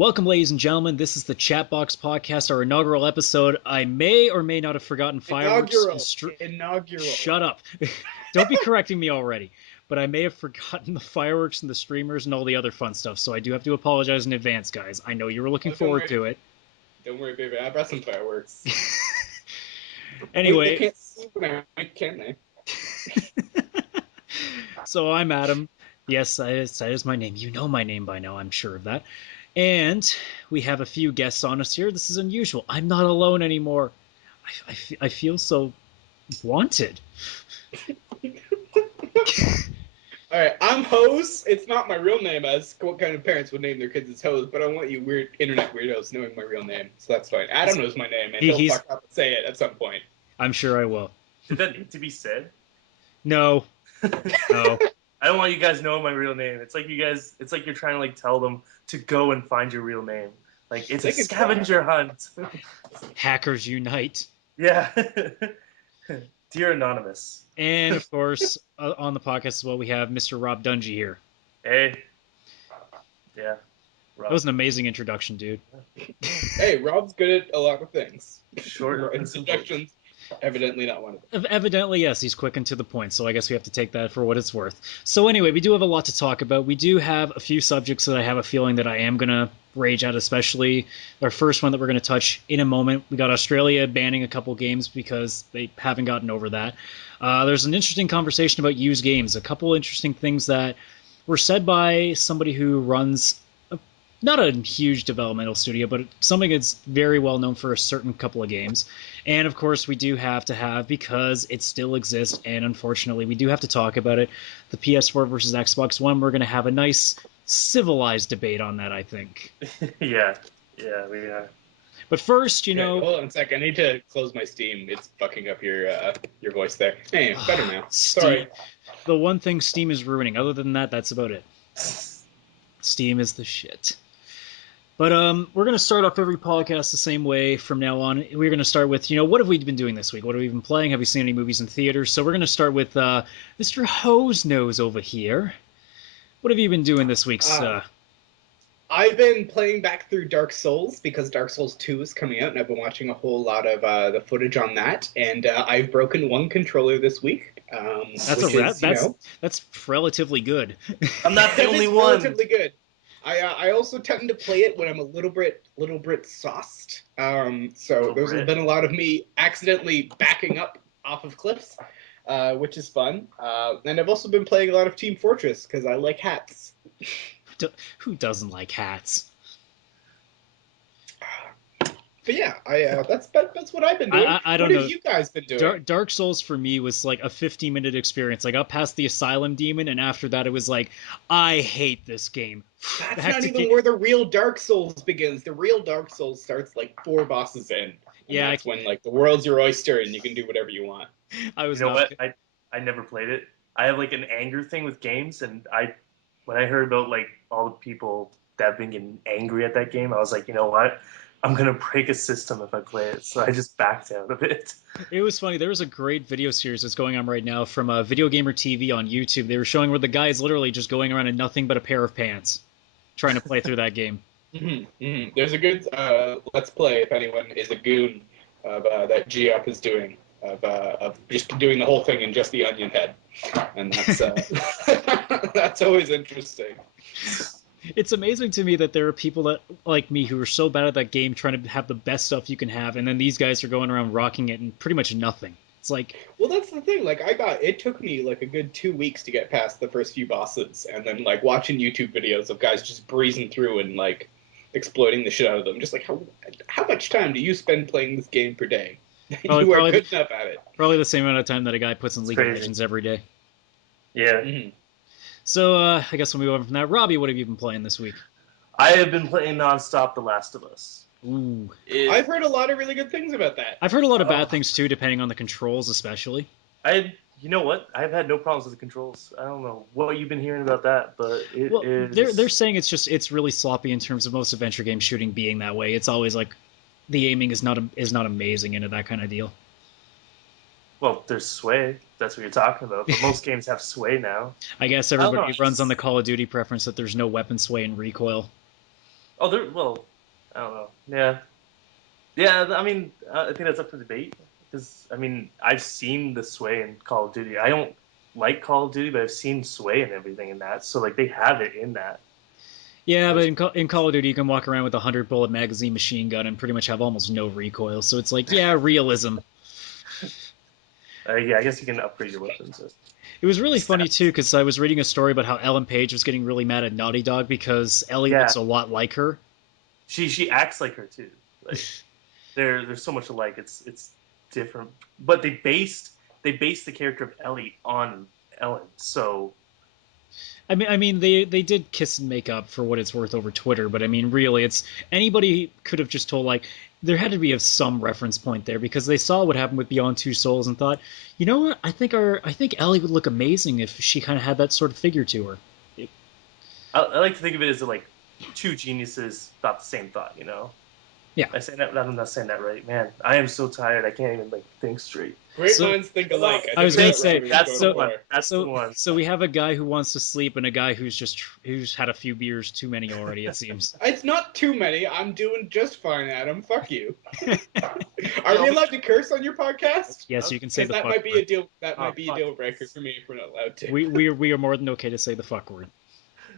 Welcome, ladies and gentlemen. This is the ChatBox Podcast, our inaugural episode. I may or may not have forgotten fireworks. Inaugural. Shut up. Don't be correcting me already. But I may have forgotten the fireworks and the streamers and all the other fun stuff, so I do have to apologize in advance, guys. I know you were looking forward to it. Don't worry, baby. I brought some fireworks. Anyway. They can't see when I can they? So I'm Adam. Yes, that is my name. You know my name by now, I'm sure of that. And we have a few guests on us here. This is unusual. I'm not alone anymore. I feel so wanted. All right, I'm Hose. It's not my real name, as what kind of parents would name their kids as Hose, but I want you weird internet weirdos knowing my real name, so that's fine. Adam knows my name, and he'll fuck up and say it at some point. I'm sure I will. Did that need to be said? No. No. I don't want you guys knowing my real name. It's like you're trying to tell them to go and find your real name. It's a scavenger hunt. Hackers unite. Yeah. Dear Anonymous. And of course, on the podcast as well, we have Mr. Rob Dungy here. Hey. Yeah. Rob. That was an amazing introduction, dude. Hey, Rob's good at a lot of things. Short introductions. Evidently not one of them. Evidently, yes, he's quick and to the point, so I guess we have to take that for what it's worth. So anyway, we do have a lot to talk about. We do have a few subjects that I have a feeling that I am going to rage at, especially our first one that we're going to touch in a moment. We got Australia banning a couple games because they haven't gotten over that. There's an interesting conversation about used games, a couple interesting things that were said by somebody who runs not a huge developmental studio, but something that's very well known for a certain couple of games. And of course, we do have to have, because it still exists, and unfortunately, we do have to talk about it, the PS4 versus Xbox One. We're going to have a nice, civilized debate on that, I think. Yeah, we are. But first, Hold on a sec. I need to close my Steam. It's fucking up your voice there. Hey, better now. Sorry. The one thing Steam is ruining. Other than that, that's about it. Steam is the shit. But we're going to start off every podcast the same way from now on. We're going to start with, what have we been doing this week? What have we been playing? Have we seen any movies in theaters? So we're going to start with Mr. Hose Nose over here. What have you been doing this week, sir? I've been playing back through Dark Souls because Dark Souls 2 is coming out, and I've been watching a whole lot of the footage on that. And I've broken one controller this week. That's relatively good. I'm not the only one. Relatively good. I also tend to play it when I'm a little bit sauced. So there's been a lot of me accidentally backing up off of cliffs, which is fun. And I've also been playing a lot of Team Fortress because I like hats. Who doesn't like hats? But yeah, that's what I've been doing. I don't know. What have you guys been doing? Dark Souls for me was like a 15-minute experience. I got past the Asylum Demon, and after that it was like, I hate this game. That's not even where the real Dark Souls begins. The real Dark Souls starts 4 bosses in. Yeah, that's when the world's your oyster and you can do whatever you want. What? I never played it. I have an anger thing with games, and when I heard about all the people that have been getting angry at that game, I was like, you know what? I'm going to break a system if I play it, so I just backed out of it. It was funny. There was a great video series that's going on right now from Video Gamer TV on YouTube. They were showing where the guy is literally just going around in nothing but a pair of pants, trying to play through that game. Mm-hmm, mm-hmm. There's a good Let's Play, if anyone is a goon, of that G-Up is doing, of just doing the whole thing in just the onion head. And that's, that's always interesting. It's amazing to me that there are people that like me who are so bad at that game trying to have the best stuff you can have, and then these guys are going around rocking it in pretty much nothing. It's like... Well, that's the thing. It took me a good 2 weeks to get past the first few bosses, and then watching YouTube videos of guys just breezing through and exploiting the shit out of them. Just how much time do you spend playing this game per day? You are good enough at it. Probably the same amount of time that a guy puts in League of Legends every day. Yeah. Mm-hmm. So I guess we'll move on from that. Robbie, what have you been playing this week? I have been playing nonstop The Last of Us. Ooh. I've heard a lot of really good things about that. I've heard a lot of bad things too, depending on the controls, especially. You know what? I've had no problems with the controls. I don't know what you've been hearing about that, but is... They're saying it's really sloppy in terms of most adventure game shooting being that way. It's always the aiming is not amazing into that kind of deal. Well, there's sway. That's what you're talking about. But most games have sway now. I guess everybody runs on the Call of Duty preference that there's no weapon sway and recoil. Oh, well, I don't know. Yeah, yeah. I mean, I think that's up for debate because I mean, I've seen the sway in Call of Duty. I don't like Call of Duty, but I've seen sway and everything in that. So like they have it in that. Yeah, but in Call of Duty, you can walk around with a 100-bullet magazine machine gun and pretty much have almost no recoil. So it's like, yeah, realism. Yeah, I guess you can upgrade your weapons. It was really funny too because I was reading a story about how Ellen Page was getting really mad at Naughty Dog because Ellie looks a lot like her. She acts like her too. Like they're so much alike. It's different, but they based the character of Ellie on Ellen. So I mean, they did kiss and make up for what it's worth over Twitter, but I mean, really, it's anybody could have just told like there had to be some reference point there because they saw what happened with Beyond Two Souls and thought, you know what, I think Ellie would look amazing if she kind of had that sort of figure to her. I like to think of it as like two geniuses thought the same thought. You know. Yeah. I'm not saying that right, man. I am so tired. I can't even like think straight. Great minds think alike. I was going to say that's the one. That's the one. So we have a guy who wants to sleep and a guy who's had a few beers too many already. It seems. It's not too many. I'm doing just fine, Adam. Fuck you. Are we allowed to curse on your podcast? Yes, you can say the that fuck might be word. a deal. That might be a deal breaker for me if we're not allowed to. We are more than okay to say the fuck word.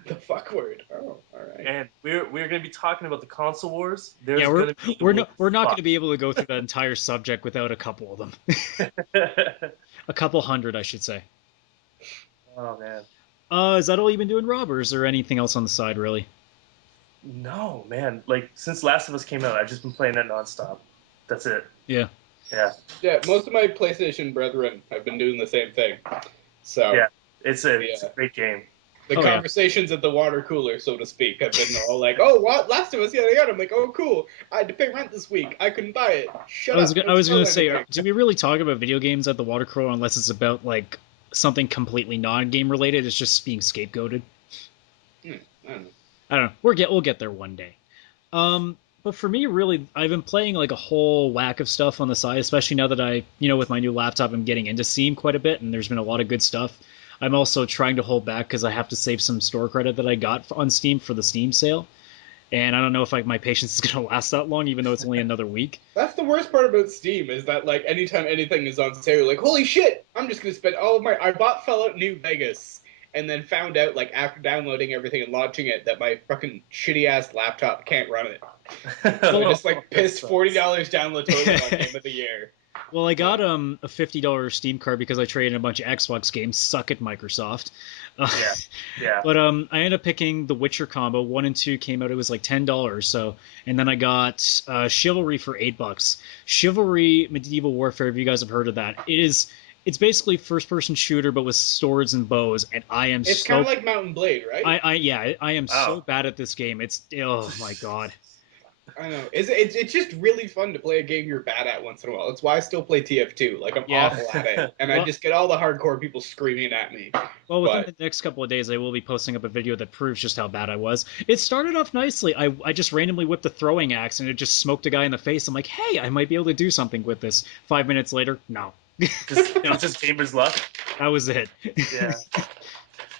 The fuck word. Oh, all right. And we're going to be talking about the console wars. We're not going to be able to go through that entire subject without a couple of them. A couple hundred, I should say. Oh man. Is that all you've been doing, Rob, or is there anything else on the side, really? No, man. Like since Last of Us came out, I've just been playing that nonstop. That's it. Yeah. Yeah. Yeah. Most of my PlayStation brethren have been doing the same thing. So yeah, it's a great game. The conversations at the water cooler, so to speak, have been all like, "Oh, what? Last of Us, yada yada." I'm like, "Oh, cool. I had to pay rent this week. I couldn't buy it." Shut up. I was going to say, do we really talk about video games at the water cooler unless it's about like something completely non-game related? It's just being scapegoated. I don't know. I don't know. We'll get there one day. But for me, really, I've been playing like a whole whack of stuff on the side, especially now that with my new laptop, I'm getting into Steam quite a bit, and there's been a lot of good stuff. I'm also trying to hold back because I have to save some store credit that I got on Steam for the Steam sale. And I don't know if my patience is going to last that long, even though it's only another week. That's the worst part about Steam, is that like anytime anything is on sale, you're like, holy shit, I'm just going to spend all of my... I bought Fallout New Vegas, and then found out, like, after downloading everything and launching it, that my fucking shitty-ass laptop can't run it. So I just, like, pissed $40 down the toilet on Game of the Year. Well, I got a $50 Steam card because I traded in a bunch of Xbox games. Suck it, Microsoft. Yeah. But I ended up picking the Witcher combo. 1 and 2 came out. It was like $10. So, and then I got Chivalry for $8. Chivalry Medieval Warfare. If you guys have heard of that, it's basically first-person shooter, but with swords and bows. And It's kind of like Mountain Blade, right? I am so bad at this game. Oh my god. I know. It's just really fun to play a game you're bad at once in a while. That's why I still play TF2. Like, I'm awful at it. And I just get all the hardcore people screaming at me. Well, within the next couple of days, I will be posting up a video that proves just how bad I was. It started off nicely. I just randomly whipped a throwing axe, and it just smoked a guy in the face. I'm like, hey, I might be able to do something with this. 5 minutes later, no. Just gamer's luck. That was it. Yeah.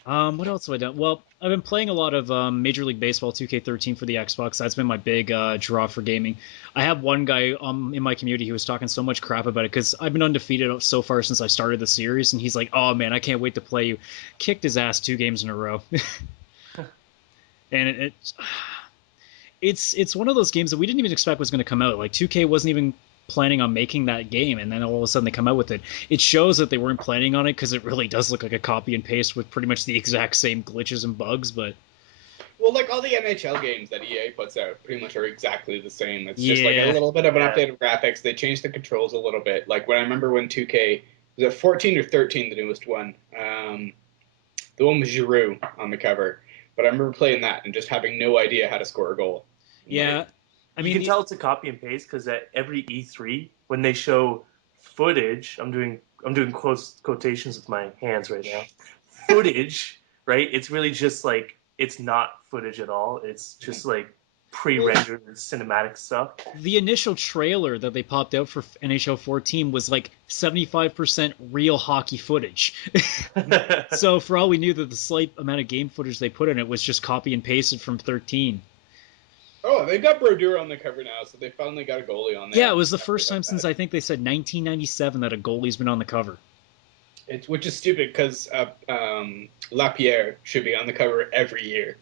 What else have I done? Well, I've been playing a lot of Major League Baseball 2K13 for the Xbox. That's been my big draw for gaming. I have one guy in my community who was talking so much crap about it because I've been undefeated so far since I started the series, and he's like, "Oh man, I can't wait to play you." Kicked his ass 2 games in a row. And it's one of those games that we didn't even expect was going to come out. Like 2K wasn't even planning on making that game, and then all of a sudden they come out with it. It shows that they weren't planning on it because it really does look like a copy and paste with pretty much the exact same glitches and bugs. But well, like all the NHL games that EA puts out pretty much are exactly the same. It's just like a little bit of an update of graphics. They changed the controls a little bit. Like when I remember when 2K was it 14 or 13, the newest one. The one with Giroux on the cover. But I remember playing that and just having no idea how to score a goal. Yeah. I mean, you can tell it's a copy and paste because at every E3 when they show footage, I'm doing quotations with my hands right now. Footage, right? It's really just like it's not footage at all. It's just like pre-rendered cinematic stuff. The initial trailer that they popped out for NHL 14 was like 75% real hockey footage. So for all we knew, that the slight amount of game footage they put in it was just copy and pasted from 13. Oh, they got Brodeur on the cover now, so they finally got a goalie on there. Yeah, it was the first time since I think they said 1997 that a goalie's been on the cover. Which is stupid because Lapierre should be on the cover every year.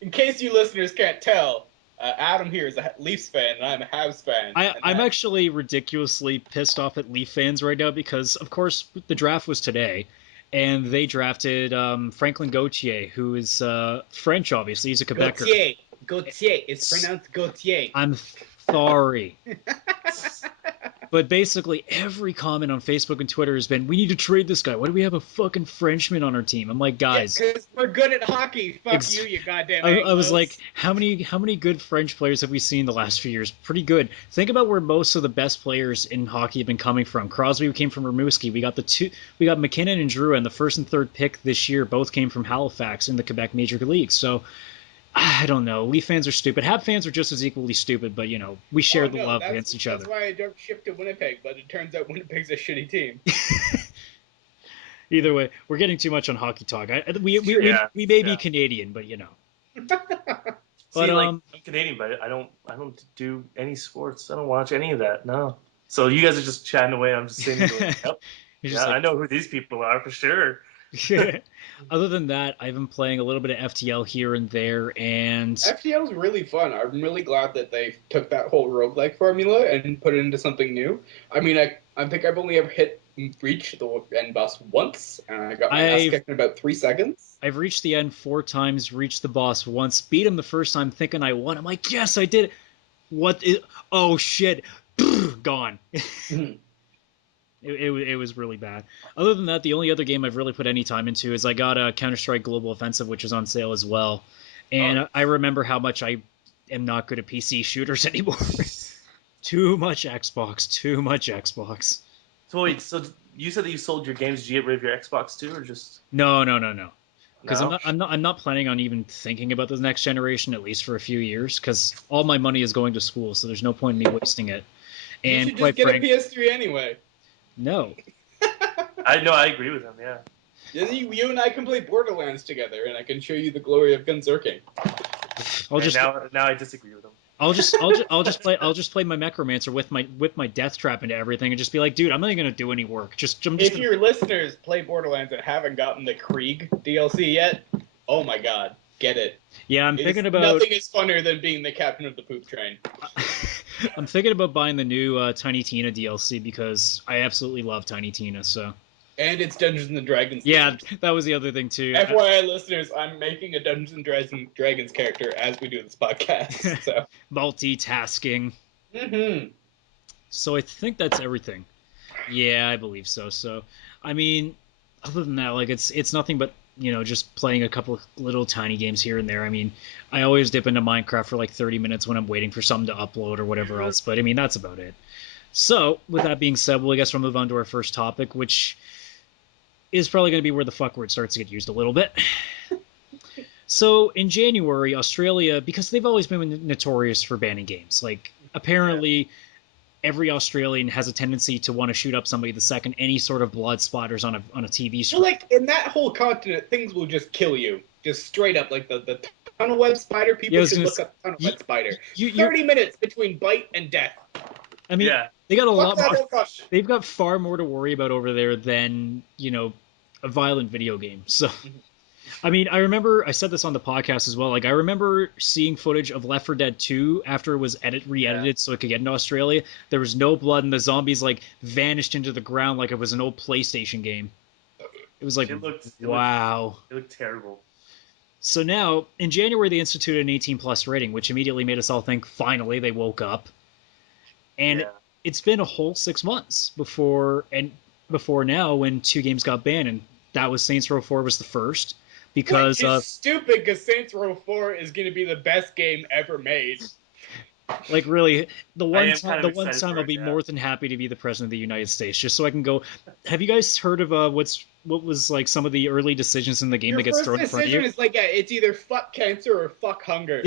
In case you listeners can't tell, Adam here is a Leafs fan and I'm a Habs fan. I'm actually ridiculously pissed off at Leaf fans right now because, of course, the draft was today, and they drafted Franklin Gauthier, who is French, obviously. He's a Quebecer. Gauthier. It's pronounced Gauthier. I'm sorry. But basically, every comment on Facebook and Twitter has been, we need to trade this guy. Why do we have a fucking Frenchman on our team? I'm like, guys. Because we're good at hockey. Fuck you goddamn I was like, how many good French players have we seen the last few years? Pretty good. Think about where most of the best players in hockey have been coming from. Crosby came from Rimouski. We got McKinnon and Drew, and the first and third pick this year both came from Halifax in the Quebec Major League. So I don't know. Leaf fans are stupid. Hab fans are just as equally stupid, but, we share the love against each other. That's why I don't ship to Winnipeg, but it turns out Winnipeg's a shitty team. Either way, we're getting too much on hockey talk. We may be Canadian, but, See, I'm Canadian, but I don't do any sports. I don't watch any of that, no. So you guys are just chatting away. I'm just sitting going, yep. I know who these people are for sure. Other than that, I've been playing a little bit of FTL here and there, and FTL is really fun. I'm really glad that they took that whole roguelike formula and put it into something new. I mean, I think I've only ever reached the end boss once, and I got my ass kicked in about 3 seconds. I've reached the end 4 times, reached the boss once, beat him the first time thinking I won. I'm like, yes, I did it. Oh, shit. Gone. It was really bad. Other than that, the only other game I've really put any time into is I got a Counter-Strike Global Offensive, which is on sale as well. And I remember how much I am not good at PC shooters anymore. Too much Xbox. So wait, so you said that you sold your games. Did you get rid of your Xbox too, or just? No. Because I'm not planning on even thinking about the next generation, at least for a few years. Because all my money is going to school, so there's no point in me wasting it. And you should just get a PS3 anyway. No. I agree with him, yeah. You and I can play Borderlands together, and I can show you the glory of Gunzerking. Now I disagree with him. I'll just play my Necromancer with my death trap into everything and just be like, dude, I'm not even gonna do any work. If your listeners play Borderlands and haven't gotten the Krieg DLC yet, oh my god, get it. Yeah, I'm thinking about nothing is funner than being the captain of the poop train. I'm thinking about buying the new Tiny Tina DLC because I absolutely love Tiny Tina. So. And it's Dungeons and Dragons. Yeah, that was the other thing too. FYI, listeners, I'm making a Dungeons and Dragons character as we do this podcast. So multitasking. Mm-hmm. So I think that's everything. Yeah, I believe so. So, I mean, other than that, like it's nothing but just playing a couple of little tiny games here and there. I mean, I always dip into Minecraft for like 30 minutes when I'm waiting for something to upload or whatever else. But I mean, that's about it. So, with that being said, I guess we'll move on to our first topic, which is probably going to be where the fuck word starts to get used a little bit. So, in January, Australia, because they've always been notorious for banning games, like, apparently every Australian has a tendency to want to shoot up somebody the second any sort of blood splatters on a TV screen. Well, like, in that whole continent, things will just kill you. Just straight up, like the tunnel web spider, people should look up tunnel web spider. 30 minutes between bite and death. I mean, they got a lot more. They've got far more to worry about over there than, a violent video game. So, I mean, I remember, I said this on the podcast as well, like, I remember seeing footage of Left 4 Dead 2 after it was re-edited so it could get into Australia. There was no blood, and the zombies, like, vanished into the ground like it was an old PlayStation game. It was like, wow. It looked terrible. So now, in January, they instituted an 18-plus rating, which immediately made us all think, finally, they woke up. And it's been a whole 6 months before now when 2 games got banned, and that was Saints Row 4 was the first. Because which is stupid, because Saints Row 4 is going to be the best game ever made. Like, really, the one time I'll be more than happy to be the president of the United States, just so I can go. Have you guys heard of what was like some of the early decisions in the game that gets thrown in front of you? Your first decision is like, it's either fuck cancer or fuck hunger.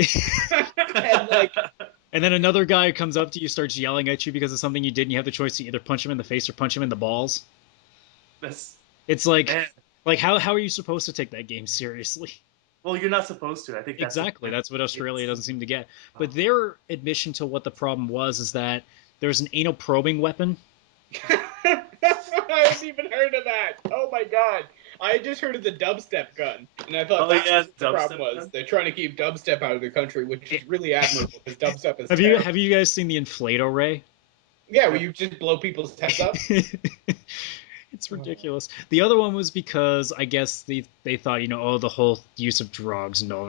And then another guy comes up to you, starts yelling at you because of something you did, and you have the choice to either punch him in the face or punch him in the balls. It's like, Like, how are you supposed to take that game seriously? Well, you're not supposed to. I think that's Exactly. That's what Australia doesn't seem to get. But their admission to what the problem was is that there's an anal probing weapon. I haven't even heard of that. Oh my god. I just heard of the dubstep gun, and I thought that's what the problem was. Gun? They're trying to keep dubstep out of the country, which is really admirable because dubstep is Have you guys seen the Inflato Ray? Yeah, where you just blow people's heads up. It's ridiculous. The other one was because I guess they thought, the whole use of drugs. No.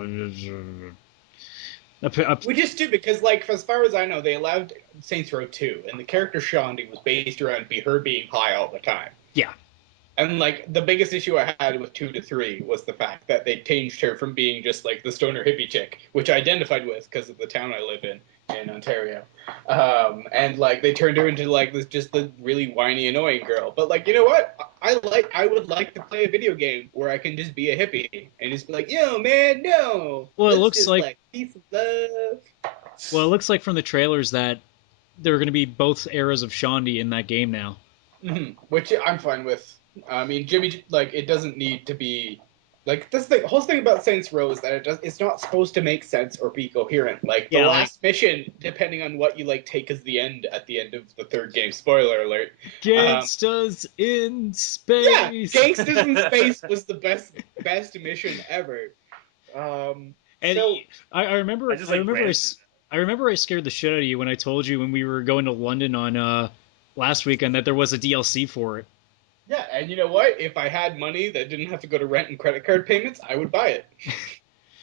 Which is stupid because, like, as far as I know, they allowed Saints Row 2, and the character Shaundi was based around her being high all the time. Yeah. And, like, the biggest issue I had with 2 to 3 was the fact that they changed her from being just, like, the stoner hippie chick, which I identified with because of the town I live in Ontario. And, like, they turned her into, like, just the really whiny, annoying girl. But, like, you know what? I would like to play a video game where I can just be a hippie and just be like, yo, man, no. Well, it looks just, like peace and love. Well, it looks like from the trailers that there are going to be both eras of Shaundi in that game now. Mm-hmm. Which I'm fine with. I mean, Jimmy, like, it doesn't need to be, like, this thing. The whole thing about Saints Row is that it's not supposed to make sense or be coherent. Like, the last mission, depending on what you, like, take as the end at the end of the third game, spoiler alert. Gangsters in space. Yeah, Gangsters in Space was the best mission ever. And so, I remember I scared the shit out of you when I told you when we were going to London on last weekend that there was a DLC for it. Yeah, and you know what? If I had money that didn't have to go to rent and credit card payments, I would buy it.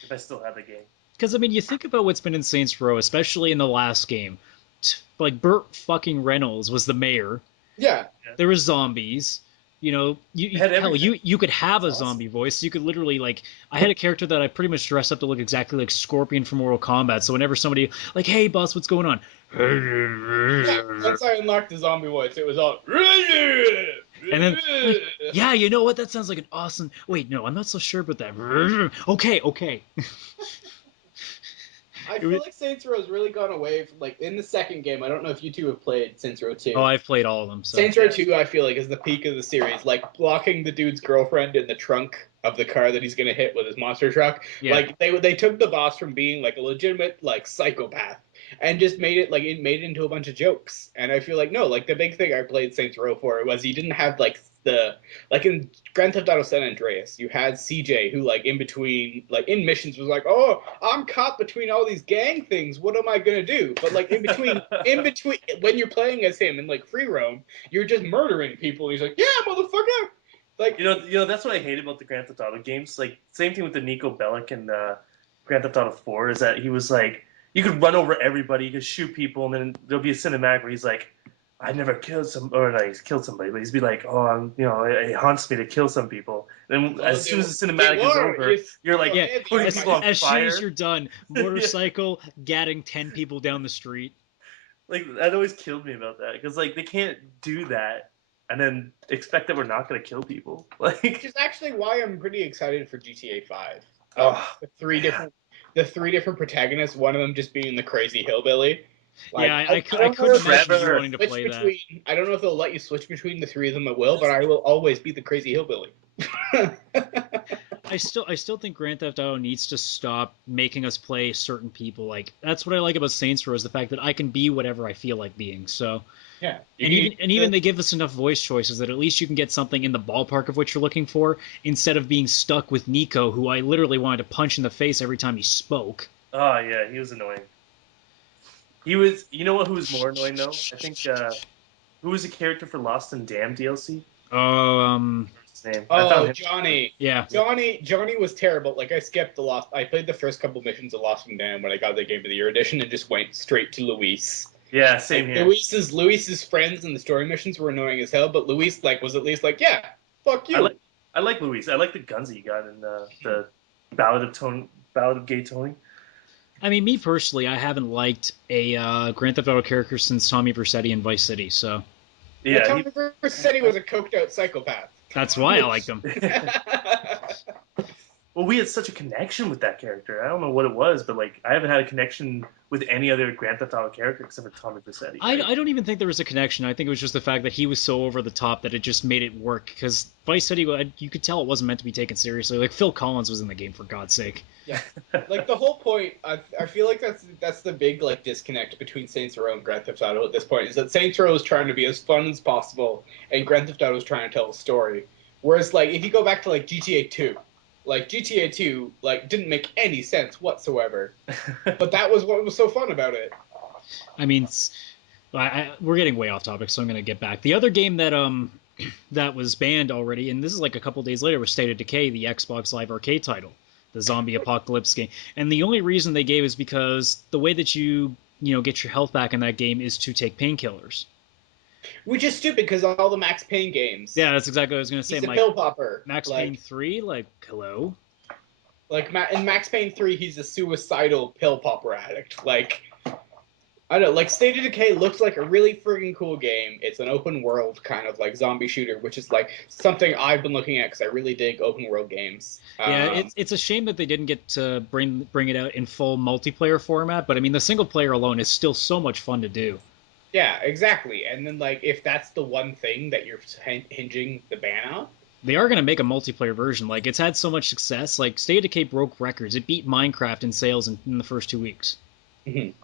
If I still had the game. Because, I mean, you think about what's been in Saints Row, especially in the last game. Like, Burt fucking Reynolds was the mayor. Yeah. There was zombies. You could have a zombie voice. You could literally, like, I had a character that I pretty much dressed up to look exactly like Scorpion from Mortal Kombat. So whenever somebody, like, hey, boss, what's going on? Yeah, once I unlocked the zombie voice, it was all... And then, like, yeah, you know what? That sounds like an awesome... Wait, no, I'm not so sure about that. Okay. I feel like Saints Row has really gone away from, like, in the second game. I don't know if you two have played Saints Row 2. Oh, I've played all of them. So. Saints Row 2, I feel like, is the peak of the series. Like, blocking the dude's girlfriend in the trunk of the car that he's going to hit with his monster truck. Yeah. Like, they took the boss from being, like, a legitimate, like, psychopath and just made it into a bunch of jokes. And I feel like, no, like, the big thing I played Saints Row for was he didn't have, like, in Grand Theft Auto San Andreas, you had CJ who, like, in between, like, in missions was like, oh, I'm caught between all these gang things. What am I gonna do? But, like, in between, when you're playing as him in, like, free roam, you're just murdering people. He's like, yeah, motherfucker. Like, you know, that's what I hate about the Grand Theft Auto games. Like, same thing with the Nico Bellic in Grand Theft Auto 4 is that he was like, you could run over everybody, you could shoot people, and then there'll be a cinematic where he's like, I never killed he's killed somebody, but he's be like, oh, it haunts me to kill some people. And as soon as the cinematic is over, you're like, putting people on fire. As soon as you're done, motorcycle, gatting 10 people down the street. Like, that always killed me about that, because, like, they can't do that and then expect that we're not going to kill people. Like, which is actually why I'm pretty excited for GTA 5. The three different protagonists, one of them just being the crazy hillbilly. Like, yeah, I couldn't imagine you wanting to play that. I don't know if they'll let you switch between the three of them. It will, but I will always be the crazy hillbilly. I still think Grand Theft Auto needs to stop making us play certain people. Like, that's what I like about Saints Row is the fact that I can be whatever I feel like being. So yeah, and even they give us enough voice choices that at least you can get something in the ballpark of what you're looking for instead of being stuck with Nico, who I literally wanted to punch in the face every time he spoke. Oh yeah, he was annoying. He was, you know what? Who was more annoying though? I think who was the character for Lost and Damned DLC? Johnny. Yeah. Johnny was terrible. Like, I skipped the Lost. I played the first couple missions of Lost and Damned when I got the Game of the Year edition and just went straight to Luis. Yeah, same here. Luis's friends in the story missions were annoying as hell, but Luis was at least like, yeah, fuck you. I like Luis. I like the guns he got in the Ballad of Gay Tony. I mean, me personally, I haven't liked a Grand Theft Auto character since Tommy Vercetti in Vice City, so... Yeah, Tommy Vercetti was a coked-out psychopath. That's why I liked him. Well, we had such a connection with that character. I don't know what it was, but like I haven't had a connection with any other Grand Theft Auto character except for Tommy Vercetti. Right? I don't even think there was a connection. I think it was just the fact that he was so over the top that it just made it work. Because Vice City, you could tell it wasn't meant to be taken seriously. Like, Phil Collins was in the game, for God's sake. Yeah, like the whole point. I feel like that's the big like disconnect between Saints Row and Grand Theft Auto at this point. Is that Saints Row is trying to be as fun as possible, and Grand Theft Auto is trying to tell a story. Whereas like if you go back to like GTA 2, like GTA 2 like didn't make any sense whatsoever, but that was what was so fun about it. I mean, we're getting way off topic, so I'm going to get back. The other game that that was banned already, and this is like a couple days later, was State of Decay, the Xbox Live Arcade title, the zombie apocalypse game. And the only reason they gave is because the way that you get your health back in that game is to take painkillers. Which is stupid because all the Max Payne games. Yeah, that's exactly what I was going to say. He's a pill popper. Max Payne 3, like, hello? Like, in Max Payne 3, he's a suicidal pill popper addict. Like, I don't know, like, State of Decay looks like a really friggin' cool game. It's an open world kind of, like, zombie shooter, which is, like, something I've been looking at because I really dig open world games. Yeah, it's a shame that they didn't get to bring it out in full multiplayer format, but, I mean, the single player alone is still so much fun to do. Yeah, exactly. And then, like, if that's the one thing that you're hinging the ban on, they are going to make a multiplayer version. Like, it's had so much success. Like, State of Decay broke records. It beat Minecraft in sales in the first 2 weeks,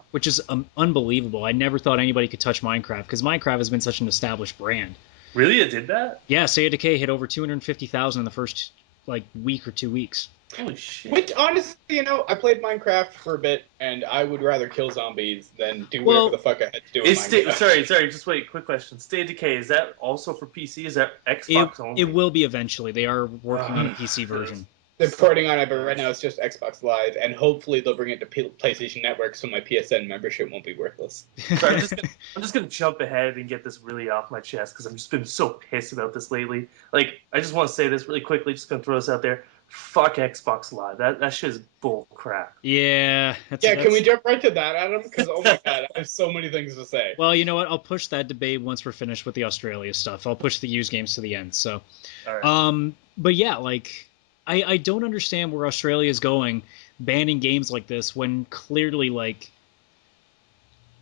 which is unbelievable. I never thought anybody could touch Minecraft because Minecraft has been such an established brand. Really, it did that? Yeah, State of Decay hit over 250,000 in the first like week or 2 weeks. Holy shit! Which, honestly, I played Minecraft for a bit, and I would rather kill zombies than do whatever the fuck I had to do in Minecraft. Sorry, just wait, quick question. State of Decay, is that also for PC? Is that Xbox only? It will be eventually. They are working on a PC version. They're porting on it, but right now it's just Xbox Live, and hopefully they'll bring it to PlayStation Network so my PSN membership won't be worthless. Sorry, I'm just gonna jump ahead and get this really off my chest because I've just been so pissed about this lately. Like, I just want to say this really quickly, just gonna throw this out there. Fuck Xbox Live. That shit is bull crap. Yeah. Can we jump right to that, Adam? Because, oh my god, I have so many things to say. Well, you know what? I'll push that debate once we're finished with the Australia stuff. I'll push the used games to the end. So, all right. But yeah, like, I don't understand where Australia is going banning games like this when clearly, like,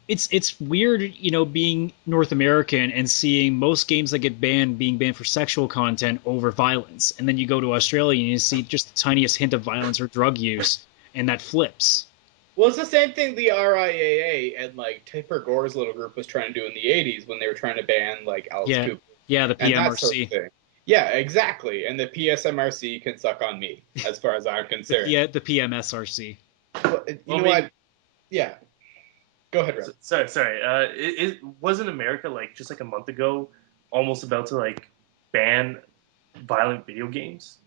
it's weird, being North American and seeing most games that get banned being banned for sexual content over violence. And then you go to Australia and you see just the tiniest hint of violence or drug use, and that flips. Well, it's the same thing the RIAA and, like, Tipper Gore's little group was trying to do in the 80s when they were trying to ban, like, Alice Cooper. Yeah, the PMRC. Sort of yeah, exactly. And the PSMRC can suck on me, as far as I'm concerned. Yeah, the PMSRC. Well, you know what? Yeah. Go ahead, Rob. Sorry. It wasn't America, like, just like a month ago, almost about to, like, ban violent video games?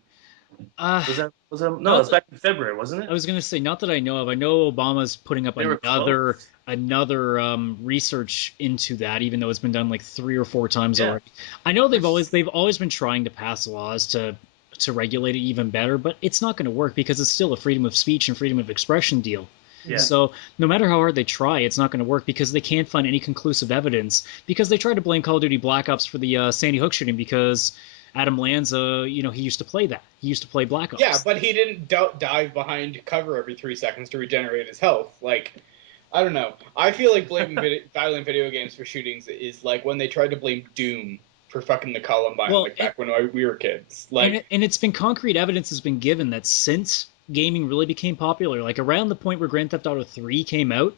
Was that no, it was back in February, wasn't it? I was going to say, not that I know of. I know Obama's putting up another research into that, even though it's been done like 3 or 4 times already. I know they've always been trying to pass laws to regulate it even better, but it's not going to work because it's still a freedom of speech and freedom of expression deal. Yeah. So no matter how hard they try, it's not going to work because they can't find any conclusive evidence. Because they tried to blame Call of Duty Black Ops for the Sandy Hook shooting because Adam Lanza, he used to play that. He used to play Black Ops. Yeah, but he didn't dive behind cover every 3 seconds to regenerate his health. Like, I don't know. I feel like blaming violent video games for shootings is like when they tried to blame Doom for fucking the Columbine, back when we were kids. Like, and it's been concrete evidence has been given that since gaming really became popular, like around the point where Grand Theft Auto 3 came out,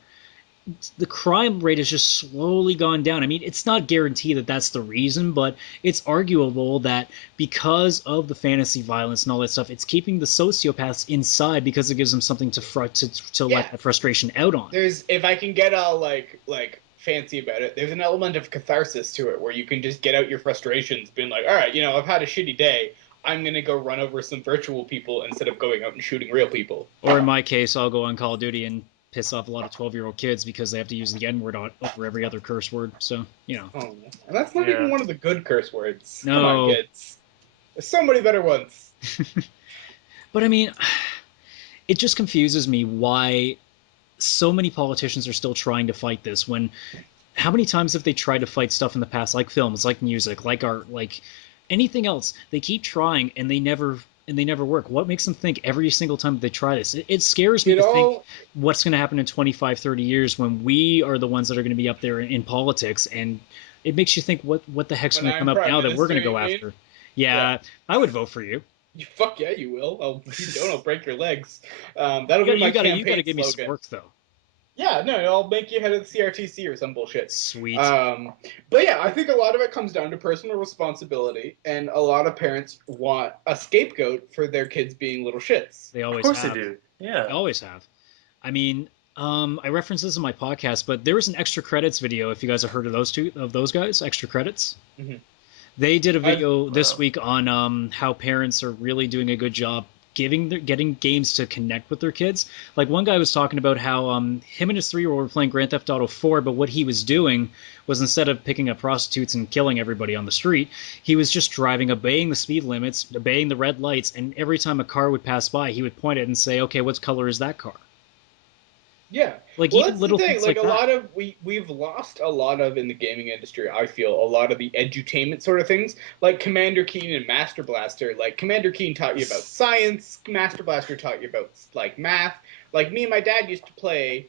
the crime rate has just slowly gone down. I mean, it's not guaranteed that that's the reason, but it's arguable that because of the fantasy violence and all that stuff, it's keeping the sociopaths inside because it gives them something to let that frustration out on. There's, if I can get all like fancy about it, there's an element of catharsis to it where you can just get out your frustrations, being like, all right, I've had a shitty day. I'm going to go run over some virtual people instead of going out and shooting real people. Or in my case, I'll go on Call of Duty and piss off a lot of 12-year-old kids because they have to use the N-word over every other curse word. So, Oh, and that's not even one of the good curse words. No. Come on, kids. There's so many better ones. But, I mean, it just confuses me why so many politicians are still trying to fight this when how many times have they tried to fight stuff in the past, like films, like music, like art, like anything else? They keep trying and they never and they never work. What makes them think every single time that they try this? It scares me You to think know, what's going to happen in 25, 30 years when we are the ones that are going to be up there in politics, and it makes you think what the heck's when going to come I'm up prime now that we're minister, going to you go mean? after. Yeah, I would vote for you. Fuck yeah, you will. If you don't, I'll break your legs. That'll be my You gotta campaign give me some slogan. work though. Yeah, no, I'll make you head of the CRTC or some bullshit. Sweet. But yeah, I think a lot of it comes down to personal responsibility, and a lot of parents want a scapegoat for their kids being little shits. They Of always course have. they do. They Yeah. always have. I mean, I referenced this in my podcast, but there was an extra credits video. If you guys have heard of those guys, extra credits. Mm-hmm. They did a video this Wow. week on how parents are really doing a good job getting games to connect with their kids. Like one guy was talking about how him and his 3-year-old were playing Grand Theft Auto 4, but what he was doing was instead of picking up prostitutes and killing everybody on the street, he was just driving, obeying the speed limits, obeying the red lights, and every time a car would pass by, he would point it and say, "Okay, what color is that car?" Yeah. Like Well, even that's the little thing. things Like like a that. lot of we've lost a lot of in the gaming industry. I feel a lot of the edutainment sort of things, like Commander Keen and Master Blaster. Like Commander Keen taught you about science. Master Blaster taught you about like math. Like me and my dad used to play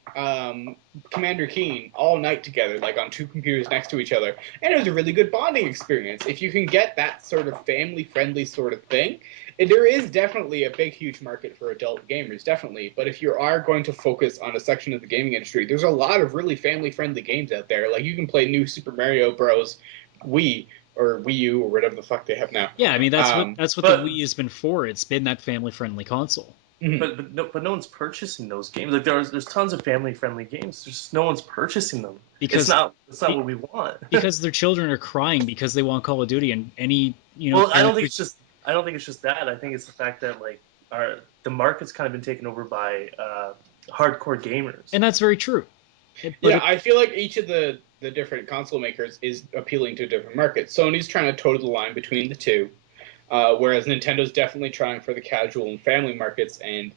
Commander Keen all night together, like on two computers next to each other, and it was a really good bonding experience. If you can get that sort of family-friendly sort of thing, there is definitely a big, huge market for adult gamers, definitely. But if you are going to focus on a section of the gaming industry, there's a lot of really family-friendly games out there. Like you can play New Super Mario Bros. Wii or Wii U or whatever the fuck they have now. Yeah, I mean that's what the But Wii has been for. It's been that family-friendly console. but no one's purchasing those games. Like there's tons of family friendly games. Just no one's purchasing them. Because It's not what we want. because their children are crying because they want Call of Duty, and any Well, I don't parent think it's just that. I think it's the fact that like the market's kind of been taken over by hardcore gamers. and that's very true. But Yeah, I feel like each of the different console makers is appealing to a different market. Sony's trying to toe the line between the two, whereas Nintendo's definitely trying for the casual and family markets, and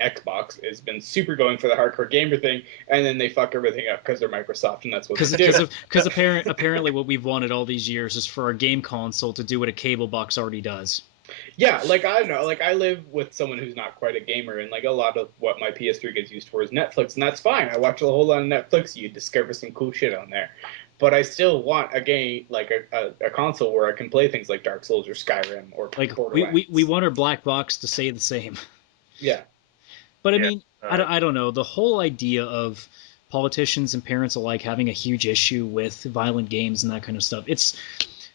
Xbox has been super going for the hardcore gamer thing, and then they fuck everything up because they're Microsoft, and that's what they do. Because apparently what we've wanted all these years is for our game console to do what a cable box already does. Yeah, like I don't know, like I live with someone who's not quite a gamer, and like a lot of what my PS3 gets used for is Netflix, and that's fine. I watch a whole lot of Netflix. You discover some cool shit on there, but I still want a game like a console where I can play things like Dark Souls or Skyrim or Like Borderlands. we want our black box to say the same. Yeah, But I Yeah. mean, I don't know. The whole idea of politicians and parents alike having a huge issue with violent games and that kind of stuff.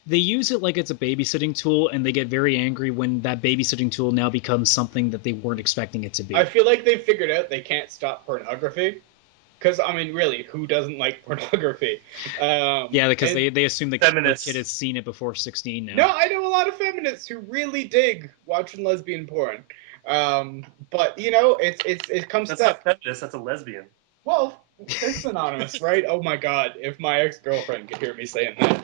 They use it like it's a babysitting tool, and they get very angry when that babysitting tool now becomes something that they weren't expecting it to be. I feel like they've figured out they can't stop pornography. Because, I mean, really, who doesn't like pornography? Yeah, because they assume the Feminists. kid has seen it before 16 now. No, I know a lot of feminists who really dig watching lesbian porn. But, you know, it comes That's to not feminist. That's a lesbian. Well, they're synonymous, right? Oh my god, if my ex-girlfriend could hear me saying that.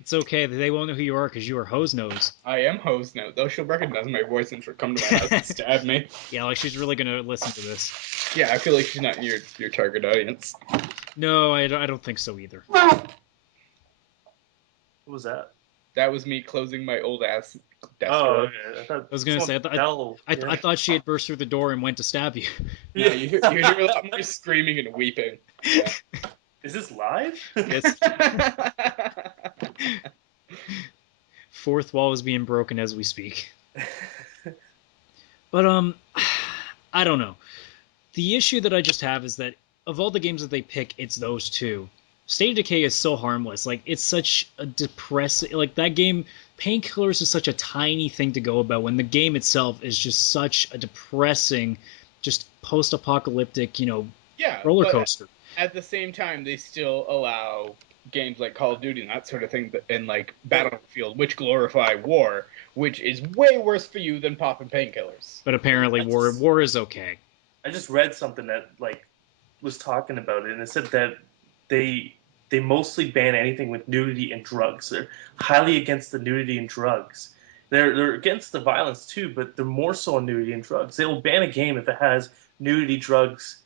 It's okay. They won't know who you are because you are hose nose. I am hose note, though she'll recognize my voice and she'll come to my house and stab me. Yeah, like she's really gonna listen to this. Yeah, I feel like she's not your target audience. No, I don't think so either. What was that? That was me closing my old ass desk Oh, drawer. okay. I was gonna say, I thought she had burst through the door and went to stab you. No, you hear a lot more screaming and weeping. Yeah. Is this live? Yes. Fourth wall is being broken as we speak. But I don't know. The issue that I just have is that of all the games that they pick, it's those two. State of Decay is so harmless. Like, it's such a depressing... Like, that game... Painkillers is such a tiny thing to go about when the game itself is just such a depressing, just post-apocalyptic, roller coaster. At the same time, they still allow games like Call of Duty and that sort of thing, and like Battlefield, which glorify war, which is way worse for you than popping painkillers. But apparently war is okay. I just read something that was talking about it, and it said that they mostly ban anything with nudity and drugs. They're highly against the nudity and drugs. They're against the violence too, but they're more so on nudity and drugs. They will ban a game if it has nudity, drugs,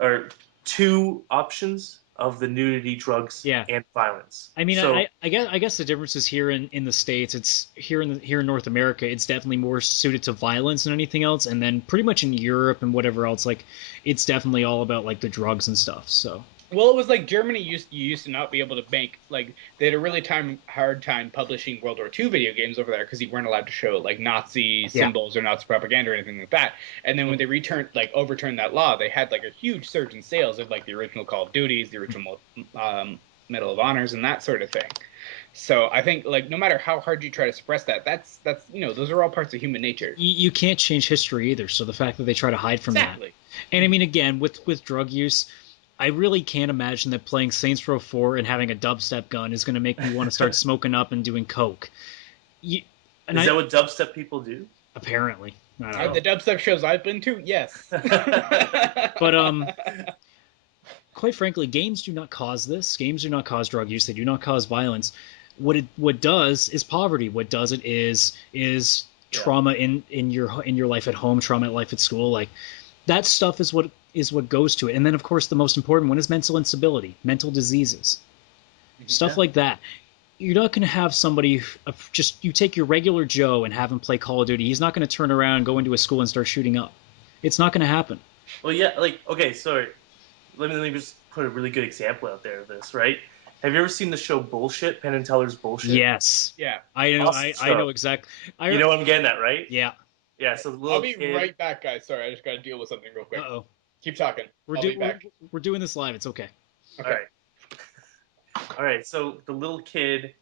or two options of the nudity, drugs, Yeah. and violence. I mean, So, I guess the difference is here in the States. It's here in North America. It's definitely more suited to violence than anything else. And then pretty much in Europe and whatever else, like it's definitely all about like the drugs and stuff. So Well, it was like Germany used to not be able to make, like, they had a really hard time publishing World War II video games over there because you weren't allowed to show like Nazi symbols or Nazi propaganda or anything like that. And then when they overturned that law, they had like a huge surge in sales of like the original Call of Duties, the original Medal of Honors, and that sort of thing. So I think like no matter how hard you try to suppress that, that's those are all parts of human nature. you can't change history either. So the fact that they try to hide from that, and I mean, again, with drug use. I really can't imagine that playing Saints Row 4 and having a dubstep gun is going to make me want to start smoking up and doing coke. Is that what dubstep people do? Apparently. I don't know. The dubstep shows I've been to, yes. But quite frankly, games do not cause this. Games do not cause drug use. They do not cause violence. What does is poverty. What does it is trauma in your life at home, trauma at life at school. Like that stuff is what goes to it. And then of course the most important one is mental instability, mental diseases, stuff like that. You're not going to have somebody just you take your regular Joe and have him play Call of Duty. He's not going to turn around, go into a school and start shooting up. It's not going to happen. Well, yeah, like okay, so let me just put a really good example out there of this, right? Have you ever seen the show Bullshit, Penn and Teller's Bullshit? Yes. Yeah. I know. I know exactly. You know what I'm getting at, right? Yeah. Yeah. So the little I'll be kid... right back, guys. Sorry, I just got to deal with something real quick. Uh-oh. Keep talking. We're doing this live. It's okay. Okay. All right. So the little kid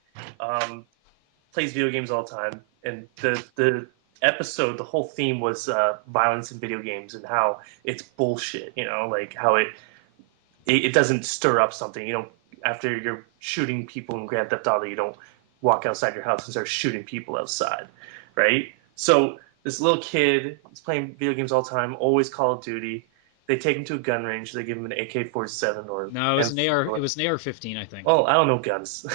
plays video games all the time, and the episode, the whole theme was violence in video games and how it's bullshit. You know, like how it doesn't stir up something. You don't after you're shooting people in Grand Theft Auto, you don't walk outside your house and start shooting people outside, right? So this little kid is playing video games all the time, always Call of Duty. They take him to a gun range. They give him an AK-47 or no, it was an AR. It was an AR-15, I think. Well, I don't know guns.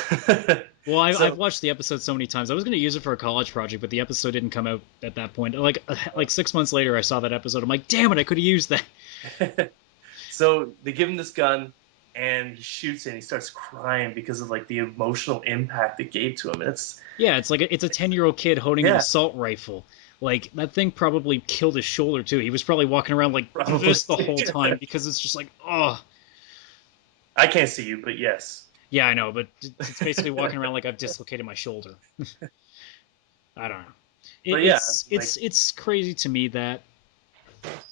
Well, I've watched the episode so many times. I was going to use it for a college project, but the episode didn't come out at that point. Like 6 months later, I saw that episode. I'm like, damn it, I could have used that. So they give him this gun, and he shoots it, and he starts crying because of like the emotional impact it gave to him. It's a 10-year-old kid holding an assault rifle. Like that thing probably killed his shoulder too. He was probably walking around like this the whole time because it's just like, oh. I can't see you, but yes. Yeah, I know, but it's basically walking around like I've dislocated my shoulder. I don't know. It's crazy to me that,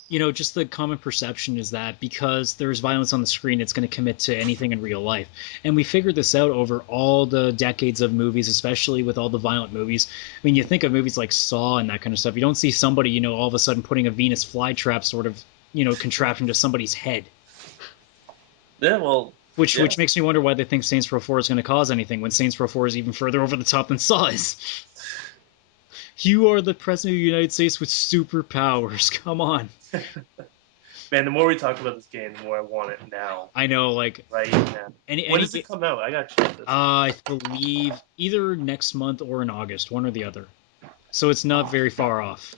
you know, just the common perception is that because there's violence on the screen, it's going to commit to anything in real life. And we figured this out over all the decades of movies, especially with all the violent movies. I mean, you think of movies like Saw and that kind of stuff. You don't see somebody, you know, all of a sudden putting a Venus flytrap sort of, you know, contraption to somebody's head. Yeah, well... Which makes me wonder why they think Saints Row 4 is going to cause anything when Saints Row 4 is even further over the top than Saw is. You are the president of the United States with superpowers. Come on. Man, the more we talk about this game, the more I want it now. I know, like... Right now. When does it come out? I got to check this. I believe either next month or in August, one or the other. So it's not very far off.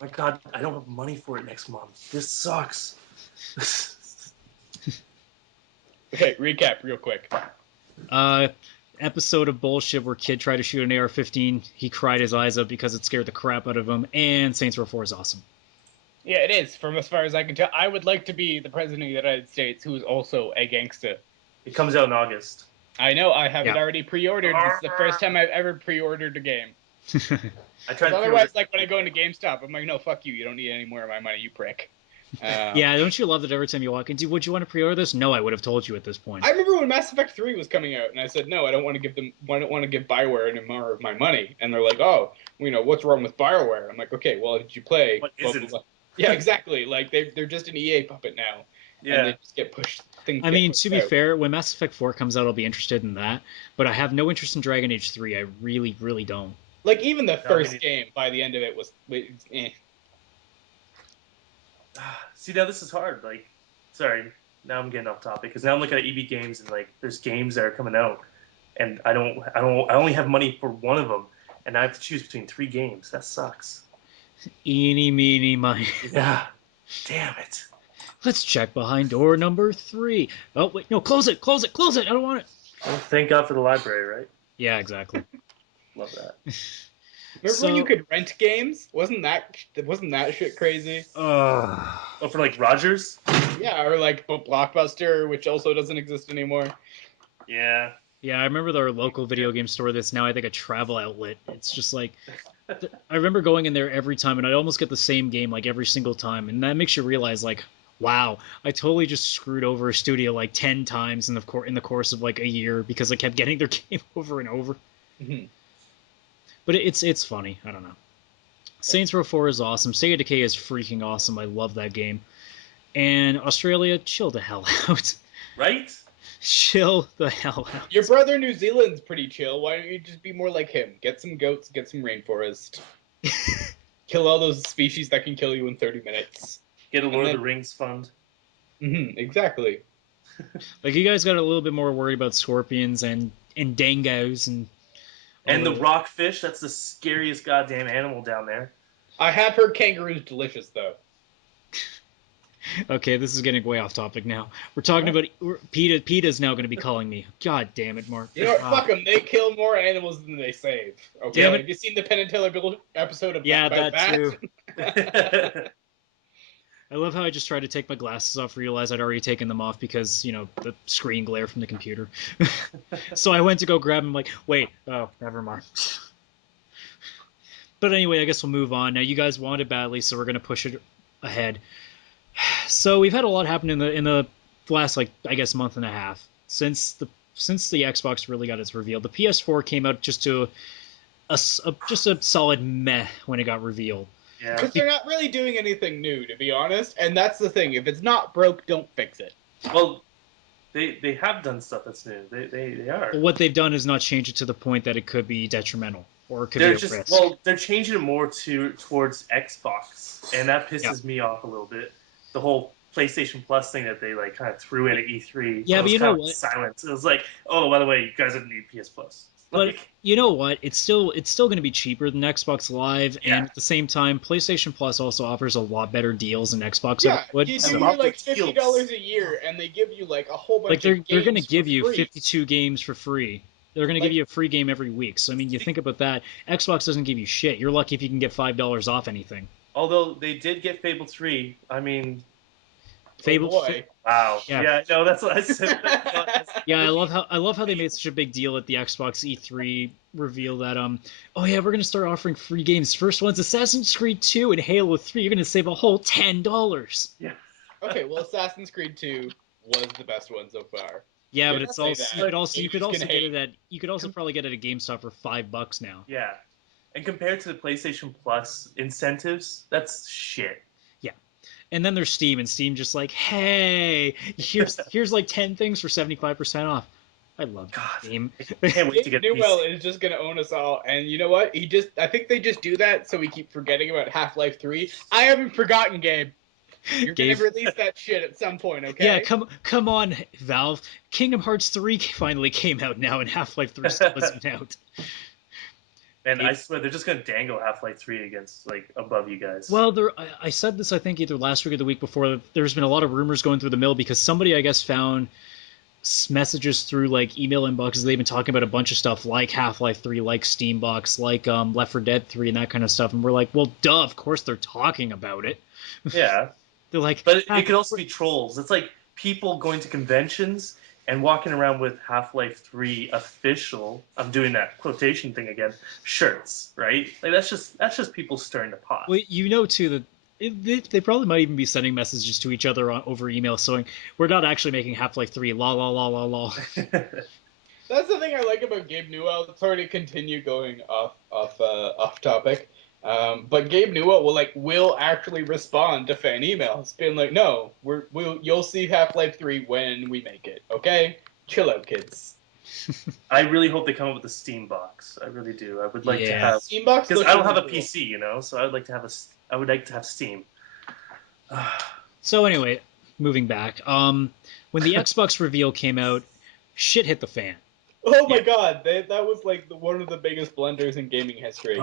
My God, I don't have money for it next month. This sucks. Okay, recap real quick. Episode of Bullshit where kid tried to shoot an AR-15. He cried his eyes out because it scared the crap out of him. And Saints Row 4 is awesome. Yeah, it is. From as far as I can tell, I would like to be the president of the United States who is also a gangster. It comes out in August. I know. I have it already pre-ordered. It's the first time I've ever pre-ordered a game. I tried. Otherwise, like when I go into GameStop, I'm like, no, fuck you. You don't need any more of my money, you prick. Yeah, don't you love that every time you walk in? Would you want to pre-order this? No, I would have told you at this point. I remember when Mass Effect 3 was coming out, and I said, no, I don't want to give BioWare any more of my money. And they're like, oh, you know, what's wrong with BioWare? I'm like, okay, well, did you play? What isn't? Yeah, exactly. Like they're just an EA puppet now. Yeah. And they just get pushed. I mean, to be fair, when Mass Effect 4 comes out, I'll be interested in that. But I have no interest in Dragon Age 3. I really, really don't. Like, even the first game, by the end of it, was eh. See, now this is hard. Like, sorry, now I'm getting off topic because now I'm looking at EB Games and like there's games that are coming out, and I only have money for one of them, and I have to choose between 3 games. That sucks. Eeny, meeny, miny. Yeah. Damn it. Let's check behind door number 3. Oh, wait, no, close it. I don't want it. Well, thank God for the library, right? Yeah, exactly. Love that. Remember when you could rent games? Wasn't that shit crazy? Oh, for like Rogers? Yeah, or like Blockbuster, which also doesn't exist anymore. Yeah. Yeah, I remember our local video game store that's now, I think, a travel outlet. It's just like, I remember going in there every time, and I'd almost get the same game like every single time, and that makes you realize, like, wow, I totally just screwed over a studio like 10 times in the course of like a year because I kept getting their game over and over. Mm-hmm. But it's funny. I don't know. Saints Row 4 is awesome. Sega Decay is freaking awesome. I love that game. And Australia, chill the hell out. Right? Chill the hell out. Your brother in New Zealand's pretty chill. Why don't you just be more like him? Get some goats, get some rainforest. Kill all those species that can kill you in 30 minutes. Get a Lord of the Rings fund. Mm-hmm, exactly. Like, you guys got a little bit more worried about scorpions and dingoes and the rockfish. That's the scariest goddamn animal down there. I have heard kangaroo's delicious, though. Okay, this is getting way off topic now. We're talking about PETA's now going to be calling me. God damn it, Mark. You know what? Fuck them. They kill more animals than they save. Okay. Damn it. Have you seen the Penn and Teller episode of Yeah, about that too. I love how I just tried to take my glasses off, realized I'd already taken them off because, you know, the screen glare from the computer. So I went to go grab them, like, wait, oh, never mind. But anyway, I guess we'll move on. Now, you guys want it badly, so we're going to push it ahead. So we've had a lot happen in the last, like, I guess, month and a half since the Xbox really got its reveal. The PS4 came out just a solid meh when it got revealed. Yeah. Because they're not really doing anything new, to be honest. And that's the thing. If it's not broke, don't fix it. Well, they have done stuff that's new. They are. But what they've done is not change it to the point that it could be detrimental or it could be a risk. Well, they're changing it more towards Xbox, and that pisses me off a little bit. The whole PlayStation Plus thing that they like kind of threw in at E3. Yeah, but you know what? Silence. It was like, oh, by the way, you guys didn't need PS Plus. But you know what? It's still going to be cheaper than Xbox Live, and at the same time, PlayStation Plus also offers a lot better deals than Xbox ever would. You do like $50 a year, and they give you like a whole bunch of games. They're going to give you free. 52 games for free. They're going to give you a free game every week. So I mean, you think about that. Xbox doesn't give you shit. You're lucky if you can get $5 off anything. Although they did get Fable 3. I mean, Fable. Oh boy. Wow. Yeah. No, that's what I said. Yeah, I love how they made such a big deal at the Xbox E3 reveal that oh yeah, we're gonna start offering free games. First one's Assassin's Creed 2 and Halo 3. You're gonna save a whole $10. Yeah. Okay, well, Assassin's Creed 2 was the best one so far. Yeah, but it's also you could also probably get it at GameStop for $5 now. Yeah. And compared to the PlayStation Plus incentives, that's shit. And then there's Steam, and Steam just like, hey, here's like 10 things for 75% off. I love Steam. I can't wait to get Newell is just gonna own us all, and you know what? I think they just do that so we keep forgetting about Half-Life 3. I haven't forgotten, Gabe. You're gonna release that shit at some point, okay? Yeah, come on, Valve. Kingdom Hearts 3 finally came out now, and Half-Life 3 still isn't out. And I swear they're just gonna dangle Half-Life 3 against like above you guys. Well, I said this I think either last week or the week before. There's been a lot of rumors going through the mill because somebody I guess found messages through like email inboxes. They've been talking about a bunch of stuff like Half-Life 3, like Steambox, like Left 4 Dead 3, and that kind of stuff. And we're like, well, duh, of course they're talking about it. Yeah. They're like, but it could also be trolls. It's like people going to conventions and walking around with Half-Life 3 official, I'm doing that quotation thing again, shirts, right? Like that's just people stirring the pot. Well, you know too that they probably might even be sending messages to each other over email saying, we're not actually making Half-Life 3, la la la la la. That's the thing I like about Gabe Newell. Sorry to continue going off topic. But Gabe Newell will actually respond to fan emails, being like, "No, you'll see Half-Life 3 when we make it. Okay, chill out, kids." I really hope they come up with a Steam box. I really do. I would like to have Steam box because I don't have a PC, you know. So I would like to have Steam. So anyway, moving back, when the Xbox reveal came out, shit hit the fan. Oh my god, that was like one of the biggest blunders in gaming history.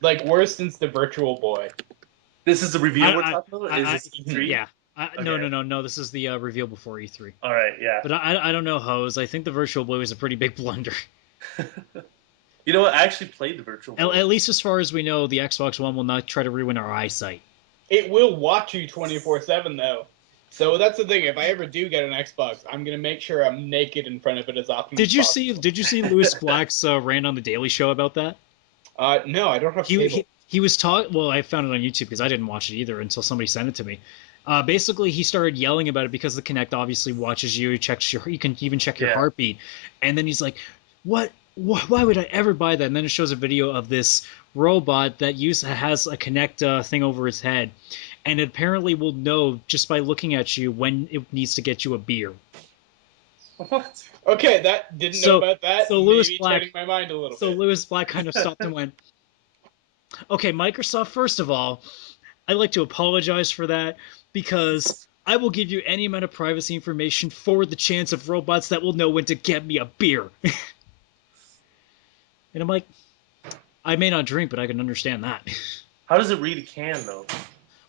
Like worse since the Virtual Boy. This is the reveal we're talking about. Is this E3? Yeah. No. This is the reveal before E3. All right, yeah. But I don't know, Hose. I think the Virtual Boy was a pretty big blunder. You know what? I actually played the Virtual Boy. At least as far as we know, the Xbox One will not try to ruin our eyesight. It will watch you 24/7 though. So that's the thing. If I ever do get an Xbox, I'm gonna make sure I'm naked in front of it as often as possible. Did you see Louis Black's rant on the Daily Show about that? No, I don't have cable. He was talking. Well, I found it on YouTube because I didn't watch it either until somebody sent it to me. Basically, he started yelling about it because the Kinect obviously watches you, you can even check your heartbeat, and then he's like, "What? Why would I ever buy that?" And then it shows a video of this robot that has a Kinect thing over its head, and it apparently will know just by looking at you when it needs to get you a beer. What? Okay, didn't know about that. So Louis Black changed my mind a little bit. So Louis Black kind of stopped and went, "Okay, Microsoft. First of all, I'd like to apologize for that because I will give you any amount of privacy information for the chance of robots that will know when to get me a beer." And I'm like, I may not drink, but I can understand that. How does it read a can though?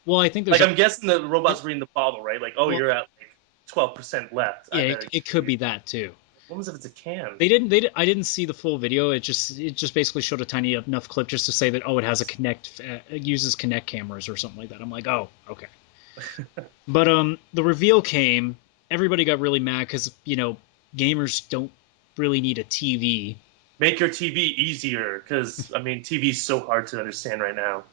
Well, I think there's I'm guessing the robot's reading the bottle, right? Like, you're at like 12% left. Yeah, it could be that too. What was if it's a can? I didn't see the full video. It just basically showed a tiny enough clip just to say that it has it uses Kinect cameras or something like that. I'm like, oh, okay. But the reveal came. Everybody got really mad because gamers don't really need a TV. Make your TV easier, because TV's so hard to understand right now.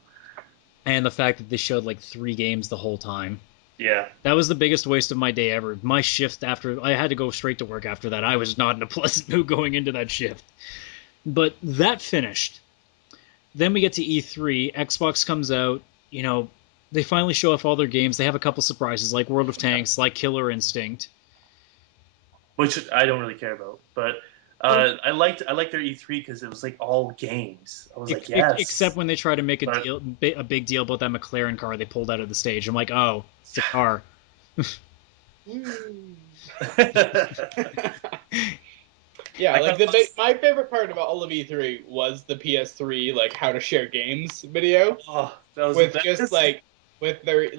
And the fact that they showed like 3 games the whole time. Yeah. That was the biggest waste of my day ever. My shift I had to go straight to work after that. I was not in a pleasant mood going into that shift. But that finished. Then we get to E3. Xbox comes out. They finally show off all their games. They have a couple surprises like World of Tanks, like Killer Instinct. Which I don't really care about, but I liked their E3 because it was like all games. I was like, yes. Except when they try to make a big deal about that McLaren car they pulled out of the stage. I'm like, oh, it's a car. Yeah, my favorite part about all of E3 was the PS3 like how to share games video. Oh, that was with just with their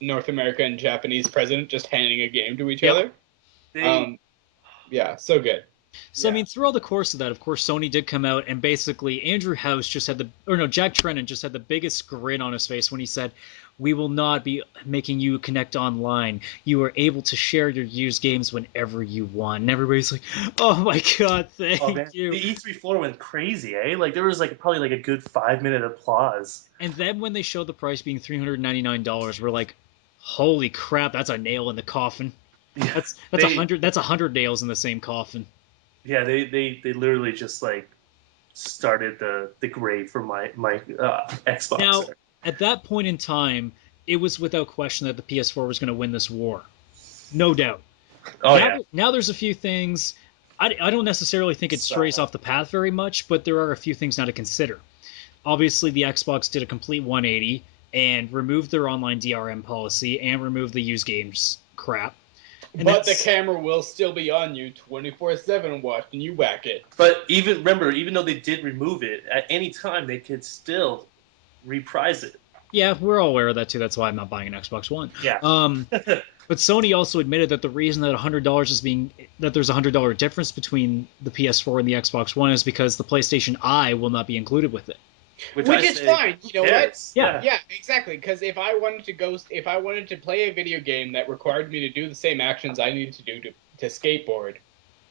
North America and Japanese president just handing a game to each other. Yeah, so good. So, through all the course of that, of course, Sony did come out, and basically Andrew House just had Jack Trennan just had the biggest grin on his face when he said, "We will not be making you connect online. You are able to share your used games whenever you want." And everybody's like, "Oh my god, thank you." The E3 floor went crazy, eh? Like, there was probably a good 5-minute applause. And then when they showed the price being $399, we're like, "Holy crap, that's a nail in the coffin." Yeah, that's 100 nails in the same coffin. Yeah, they literally just started the grave for my Xbox. Now, at that point in time, it was without question that the PS4 was going to win this war, no doubt. Now there's a few things. I don't necessarily think it strays off the path very much, but there are a few things now to consider. Obviously, the Xbox did a complete 180 and removed their online DRM policy and removed the used games crap. But the camera will still be on you 24/7 watching you whack it. But even though they did remove it, at any time they could still reprise it. Yeah, we're all aware of that too. That's why I'm not buying an Xbox One. Yeah. But Sony also admitted that the reason that there's a $100 difference between the PS4 and the Xbox One is because the PlayStation Eye will not be included with it. Which is fine. You know what? Yeah, exactly. Because if I wanted to play a video game that required me to do the same actions I needed to do to skateboard,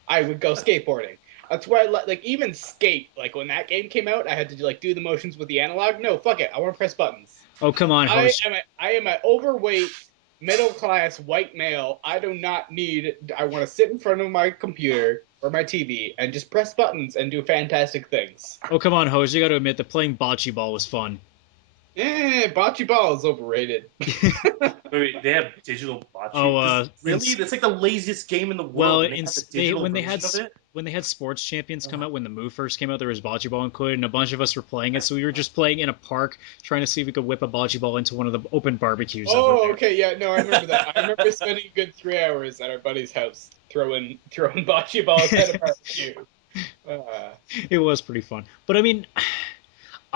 I would go skateboarding. That's why, even Skate, when that game came out, I had to do the motions with the analog. No, fuck it. I want to press buttons. Oh, come on, host. I am an overweight, middle-class white male. I do not need. I want to sit in front of my computer or my TV and just press buttons and do fantastic things. Oh, come on, Hose. You got to admit that playing bocce ball was fun. Bocce ball is overrated. Wait, they have digital bocce? Oh, really? That's the laziest game in the world. Well, when they had Sports Champions come out, when the Move first came out, there was bocce ball included, and a bunch of us were playing it, so we were just playing in a park, trying to see if we could whip a bocce ball into one of the open barbecues. Oh, okay, yeah, no, I remember that. I remember spending a good 3 hours at our buddy's house throwing bocce balls at a barbecue. It was pretty fun. But,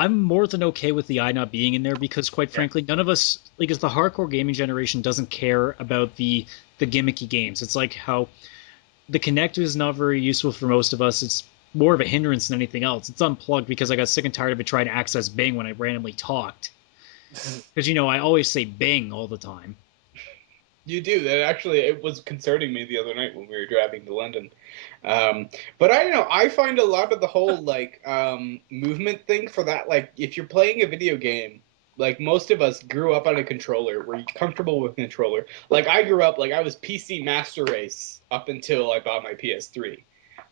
I'm more than okay with the eye not being in there because, quite frankly, none of us, like, as the hardcore gaming generation, doesn't care about the gimmicky games. It's like how the Kinect is not very useful for most of us. It's more of a hindrance than anything else. It's unplugged because I got sick and tired of it trying to access Bing when I randomly talked. Because, I always say Bing all the time. You do. That actually, it was concerning me the other night when we were driving to London. But I don't know. I find a lot of the whole movement thing for that. Like, if you're playing a video game, like most of us grew up on a controller. We're comfortable with a controller. Like I grew up, like I was PC Master Race up until I bought my PS3.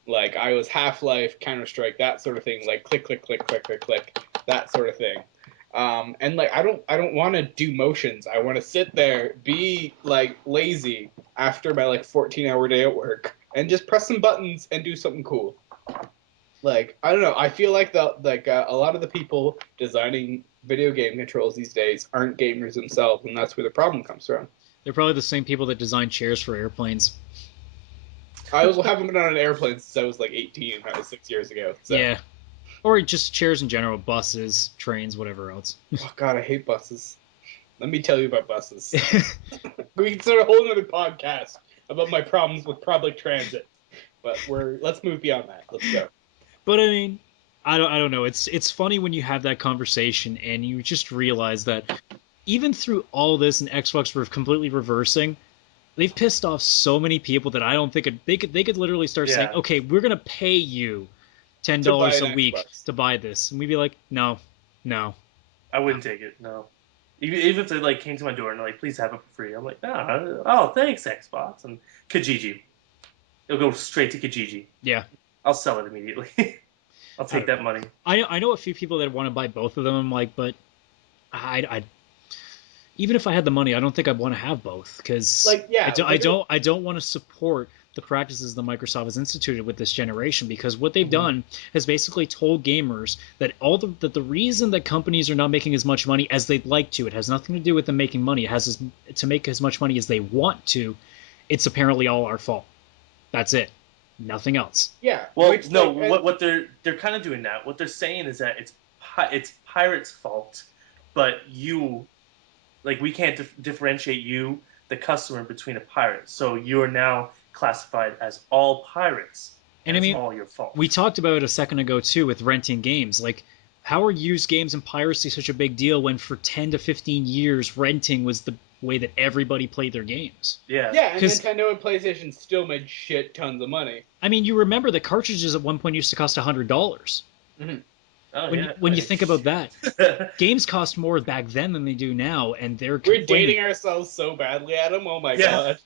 Like I was Half-Life, Counter-Strike, that sort of thing. Like click, click, click, click, click, click, that sort of thing. And like I don't want to do motions. I want to sit there, be like lazy after my like 14-hour day at work, and just press some buttons and do something cool. Like I don't know. I feel like a lot of the people designing video game controls these days aren't gamers themselves, and that's where the problem comes from. They're probably the same people that design chairs for airplanes. I haven't been on an airplane since I was like 18. That was 6 years ago. So. Yeah. Or just chairs in general, buses, trains, whatever else. Oh god, I hate buses. Let me tell you about buses. We can start a whole other podcast about my problems with public transit. But let's move beyond that. Let's go. But I mean, I don't know. It's funny when you have that conversation and you just realize that even through all this and Xbox were completely reversing, they've pissed off so many people that I don't think they could literally start saying, okay, we're gonna pay you $10 a week to buy this, and we'd be like, no. I wouldn't take it. No. Even if they like came to my door and like, please have it for free, I'm like, no. Oh, thanks, Xbox and Kijiji. It'll go straight to Kijiji. Yeah. I'll sell it immediately. I'll take that money. I know a few people that want to buy both of them. I'm like, but I even if I had the money, I don't think I'd want to have both because I don't want to support the practices that Microsoft has instituted with this generation, because what they've done has basically told gamers that that the reason that companies are not making as much money as they'd like to, it has nothing to do with them making money. It has to make as much money as they want to. It's apparently all our fault. That's it. Nothing else. Yeah. Well, what they're kind of doing that. What they're saying is that it's pirates' fault, but we can't differentiate you, the customer, between a pirate. So you are now classified as all pirates. And I mean, it's all your fault. We talked about it a second ago too with renting games. Like, how are used games and piracy such a big deal when for 10 to 15 years renting was the way that everybody played their games? Yeah. Yeah, and Nintendo and PlayStation still made shit tons of money. I mean, you remember the cartridges at one point used to cost $100. Mm-hmm. When you think about that, games cost more back then than they do now, and we're dating ourselves so badly, Adam. Oh my god,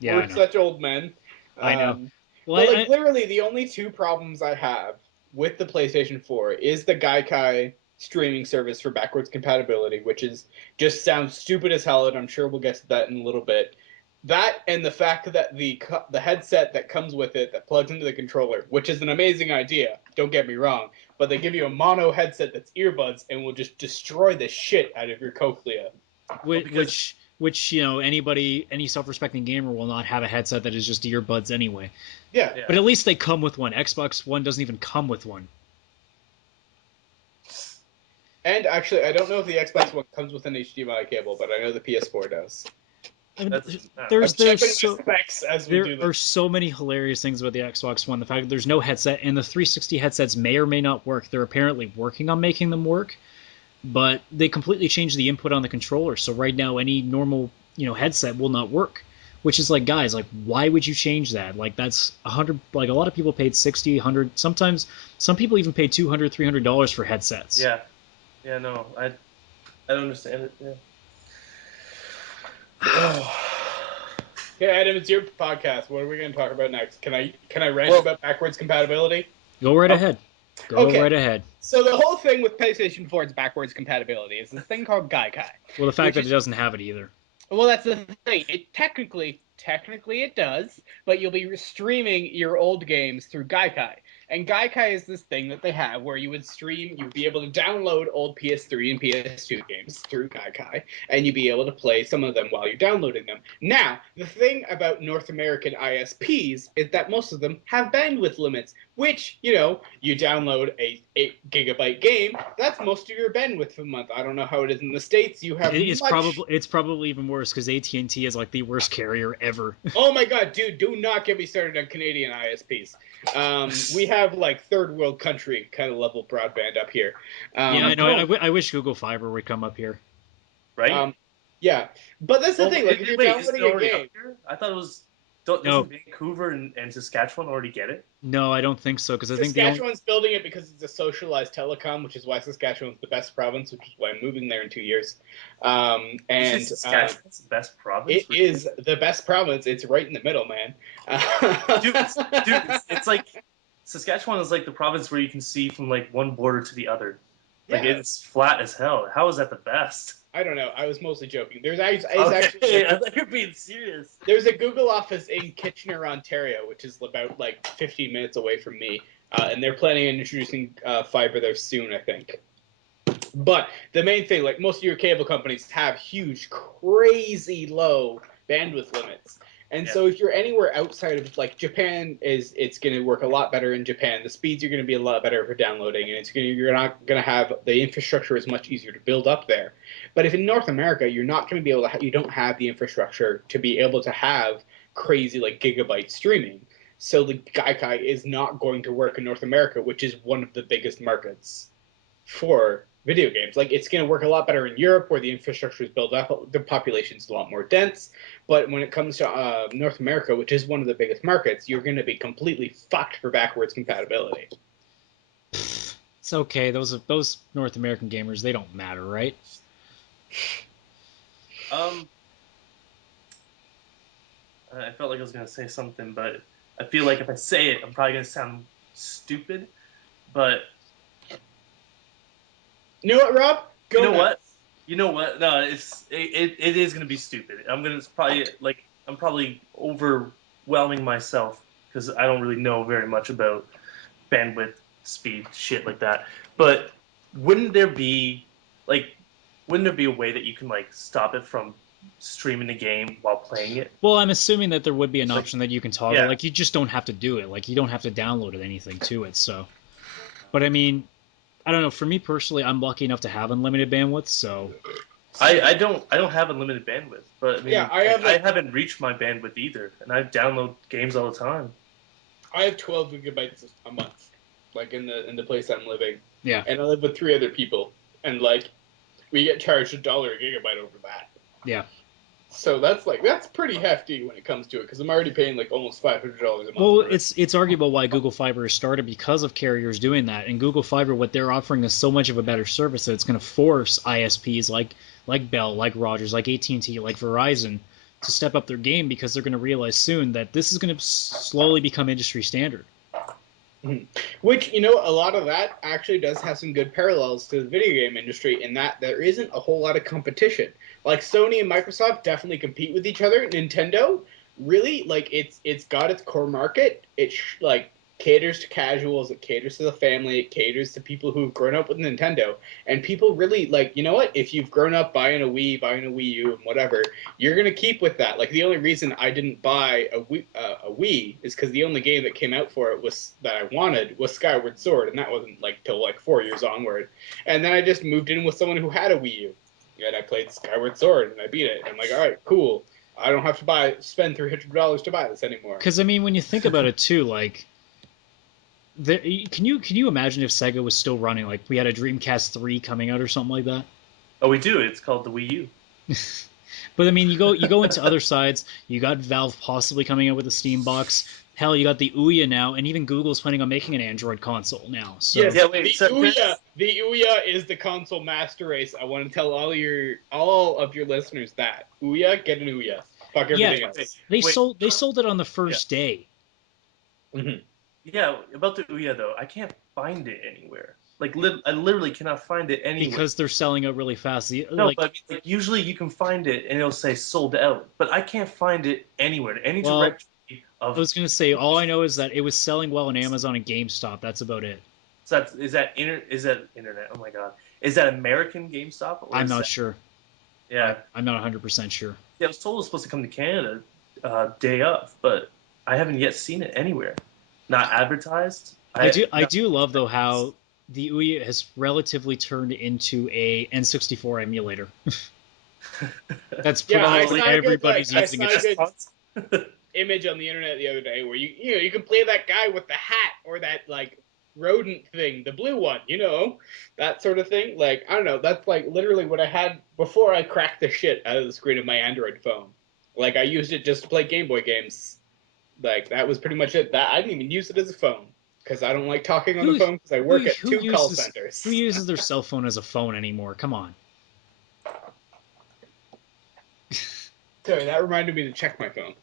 we're such old men. I know. Well, literally, the only two problems I have with the PlayStation 4 is the Gaikai streaming service for backwards compatibility, which just sounds stupid as hell, and I'm sure we'll get to that in a little bit. That and the fact that the headset that comes with it that plugs into the controller, which is an amazing idea, don't get me wrong, but they give you a mono headset that's earbuds and will just destroy the shit out of your cochlea. Which any self-respecting gamer will not have a headset that is just earbuds anyway. Yeah. But at least they come with one. Xbox One doesn't even come with one. And actually, I don't know if the Xbox One comes with an HDMI cable, but I know the PS4 does. There are so many hilarious things about the Xbox One. The fact that there's no headset, and the 360 headsets may or may not work. They're apparently working on making them work, but they completely changed the input on the controller. So right now, any normal headset will not work. Which is like, guys, like, why would you change that? Like, that's $100. Like, a lot of people paid $60, $100. Sometimes some people even paid $200, $300 for headsets. Yeah. Yeah. No, I don't understand it. Yeah. Okay, Adam, it's your podcast. What are we going to talk about next? Can I rant about backwards compatibility? Go right ahead. Go right ahead. So the whole thing with PlayStation 4's backwards compatibility is this thing called Gaikai. Well, the fact that it doesn't have it either. Well, that's the thing. It technically it does, but you'll be streaming your old games through Gaikai. And Gaikai is this thing that they have where you'd be able to download old PS3 and PS2 games through Gaikai, and you'd be able to play some of them while you're downloading them. Now, the thing about North American ISPs is that most of them have bandwidth limits which, you know, you download a 8 gigabyte game, that's most of your bandwidth for a month. I don't know how it is in the States. You have It's probably even worse because AT&T is like the worst carrier ever. Oh my god, dude, do not get me started on Canadian ISPs. We have like third world country kind of level broadband up here. Yeah, I know. I wish Google Fiber would come up here. Right? Yeah, but that's the thing. Like, if you're is it downloading a already game, up here? I thought it was. No. Doesn't Vancouver and Saskatchewan already get it? No, I don't think so because I think Saskatchewan's building it because it's a socialized telecom, which is why Saskatchewan's the best province, which is why I'm moving there in 2 years. And Saskatchewan's the best province. It is the best province. It's right in the middle, man. dude, it's like Saskatchewan is like the province where you can see from like one border to the other. Like it's flat as hell. How is that the best? I don't know. I was mostly joking. There's actually I thought you were being serious. There's a Google office in Kitchener, Ontario, which is about like 15 minutes away from me, and they're planning on introducing fiber there soon, I think. But the main thing, like most of your cable companies have huge, crazy low bandwidth limits. And so if you're anywhere outside of like Japan, it's going to work a lot better in Japan. The speeds are going to be a lot better for downloading, and you're not going to have the infrastructure is much easier to build up there. But if in North America, you're not going to be able to, you don't have the infrastructure to be able to have crazy like gigabyte streaming. So the Gaikai is not going to work in North America, which is one of the biggest markets for video games. Like, it's going to work a lot better in Europe where the infrastructure is built up, the population's a lot more dense. But when it comes to North America, which is one of the biggest markets, you're going to be completely fucked for backwards compatibility. It's okay. Those North American gamers, they don't matter, right? I felt like I was going to say something, but I feel like if I say it, I'm probably going to sound stupid. But you know what, Rob? You know what? No, it is going to be stupid. I'm probably overwhelming myself because I don't really know very much about bandwidth, speed, shit like that. But wouldn't there be a way that you can like stop it from streaming the game while playing it? Well, I'm assuming that there would be an option that you can toggle. Yeah. Like, you just don't have to do it. Like, you don't have to download anything to it. So, but I mean, I don't know. For me personally, I'm lucky enough to have unlimited bandwidth. So, I don't have unlimited bandwidth, but I mean, yeah, I haven't reached my bandwidth either, and I download games all the time. I have 12 gigabytes a month, like in the place I'm living. Yeah, and I live with 3 other people, and like we get charged $1 a gigabyte over that. Yeah. So that's pretty hefty when it comes to it, because I'm already paying like almost $500 a month. Well, it's arguable why Google Fiber has started because of carriers doing that. And Google Fiber, what they're offering is so much of a better service that it's going to force ISPs like Bell, like Rogers, like AT&T, like Verizon to step up their game, because they're going to realize soon that this is going to slowly become industry standard. Mm-hmm. Which, you know, a lot of that actually does have some good parallels to the video game industry in that there isn't a whole lot of competition. Like, Sony and Microsoft definitely compete with each other. Nintendo, really, like, it's got its core market. It like caters to casuals, it caters to the family, it caters to people who've grown up with Nintendo. And people really, like, you know what? If you've grown up buying a Wii, buying a Wii U, and whatever, you're going to keep with that. Like, the only reason I didn't buy a Wii is because the only game that came out for it that I wanted was Skyward Sword, and that wasn't, like, till, like, 4 years onward. And then I just moved in with someone who had a Wii U, and I played Skyward Sword, and I beat it. And I'm like, all right, cool. I don't have to spend $300 to buy this anymore. Because, I mean, when you think about it, too, like, can you imagine if Sega was still running? Like, we had a Dreamcast 3 coming out or something like that? Oh, we do. It's called the Wii U. But I mean, you go into other sides. You got Valve possibly coming out with a Steam box. Hell, you got the Ouya now, and even Google's planning on making an Android console now. So. Yes, the Ouya is the console master race. I want to tell all of your listeners that Ouya, get an Ouya. Fuck everything else. They sold it on the first day. Mm-hmm. Yeah, about the Ouya though, I can't find it anywhere. Like, I literally cannot find it anywhere. Because they're selling out really fast. But like, usually you can find it and it'll say sold out, but I can't find it anywhere. Any directory of. I was gonna say, all I know is that it was selling well on Amazon and GameStop. That's about it. So is that internet? Oh my god, is that American GameStop? I'm not sure. Yeah, I'm not 100% sure. Yeah, I was told it was supposed to come to Canada day of, but I haven't yet seen it anywhere. Not advertised. I do love though how the UI has relatively turned into a N64 emulator. That's probably everybody's using it. Image on the internet the other day where you can play that guy with the hat or that like rodent thing, the blue one, that sort of thing. Like, I don't know, that's like literally what I had before I cracked the shit out of the screen of my Android phone. Like, I used it just to play Game Boy games. Like, that was pretty much it. That I didn't even use it as a phone because I don't like talking on the phone because I work at two call centers. Who uses their cell phone as a phone anymore? Come on. Sorry, that reminded me to check my phone.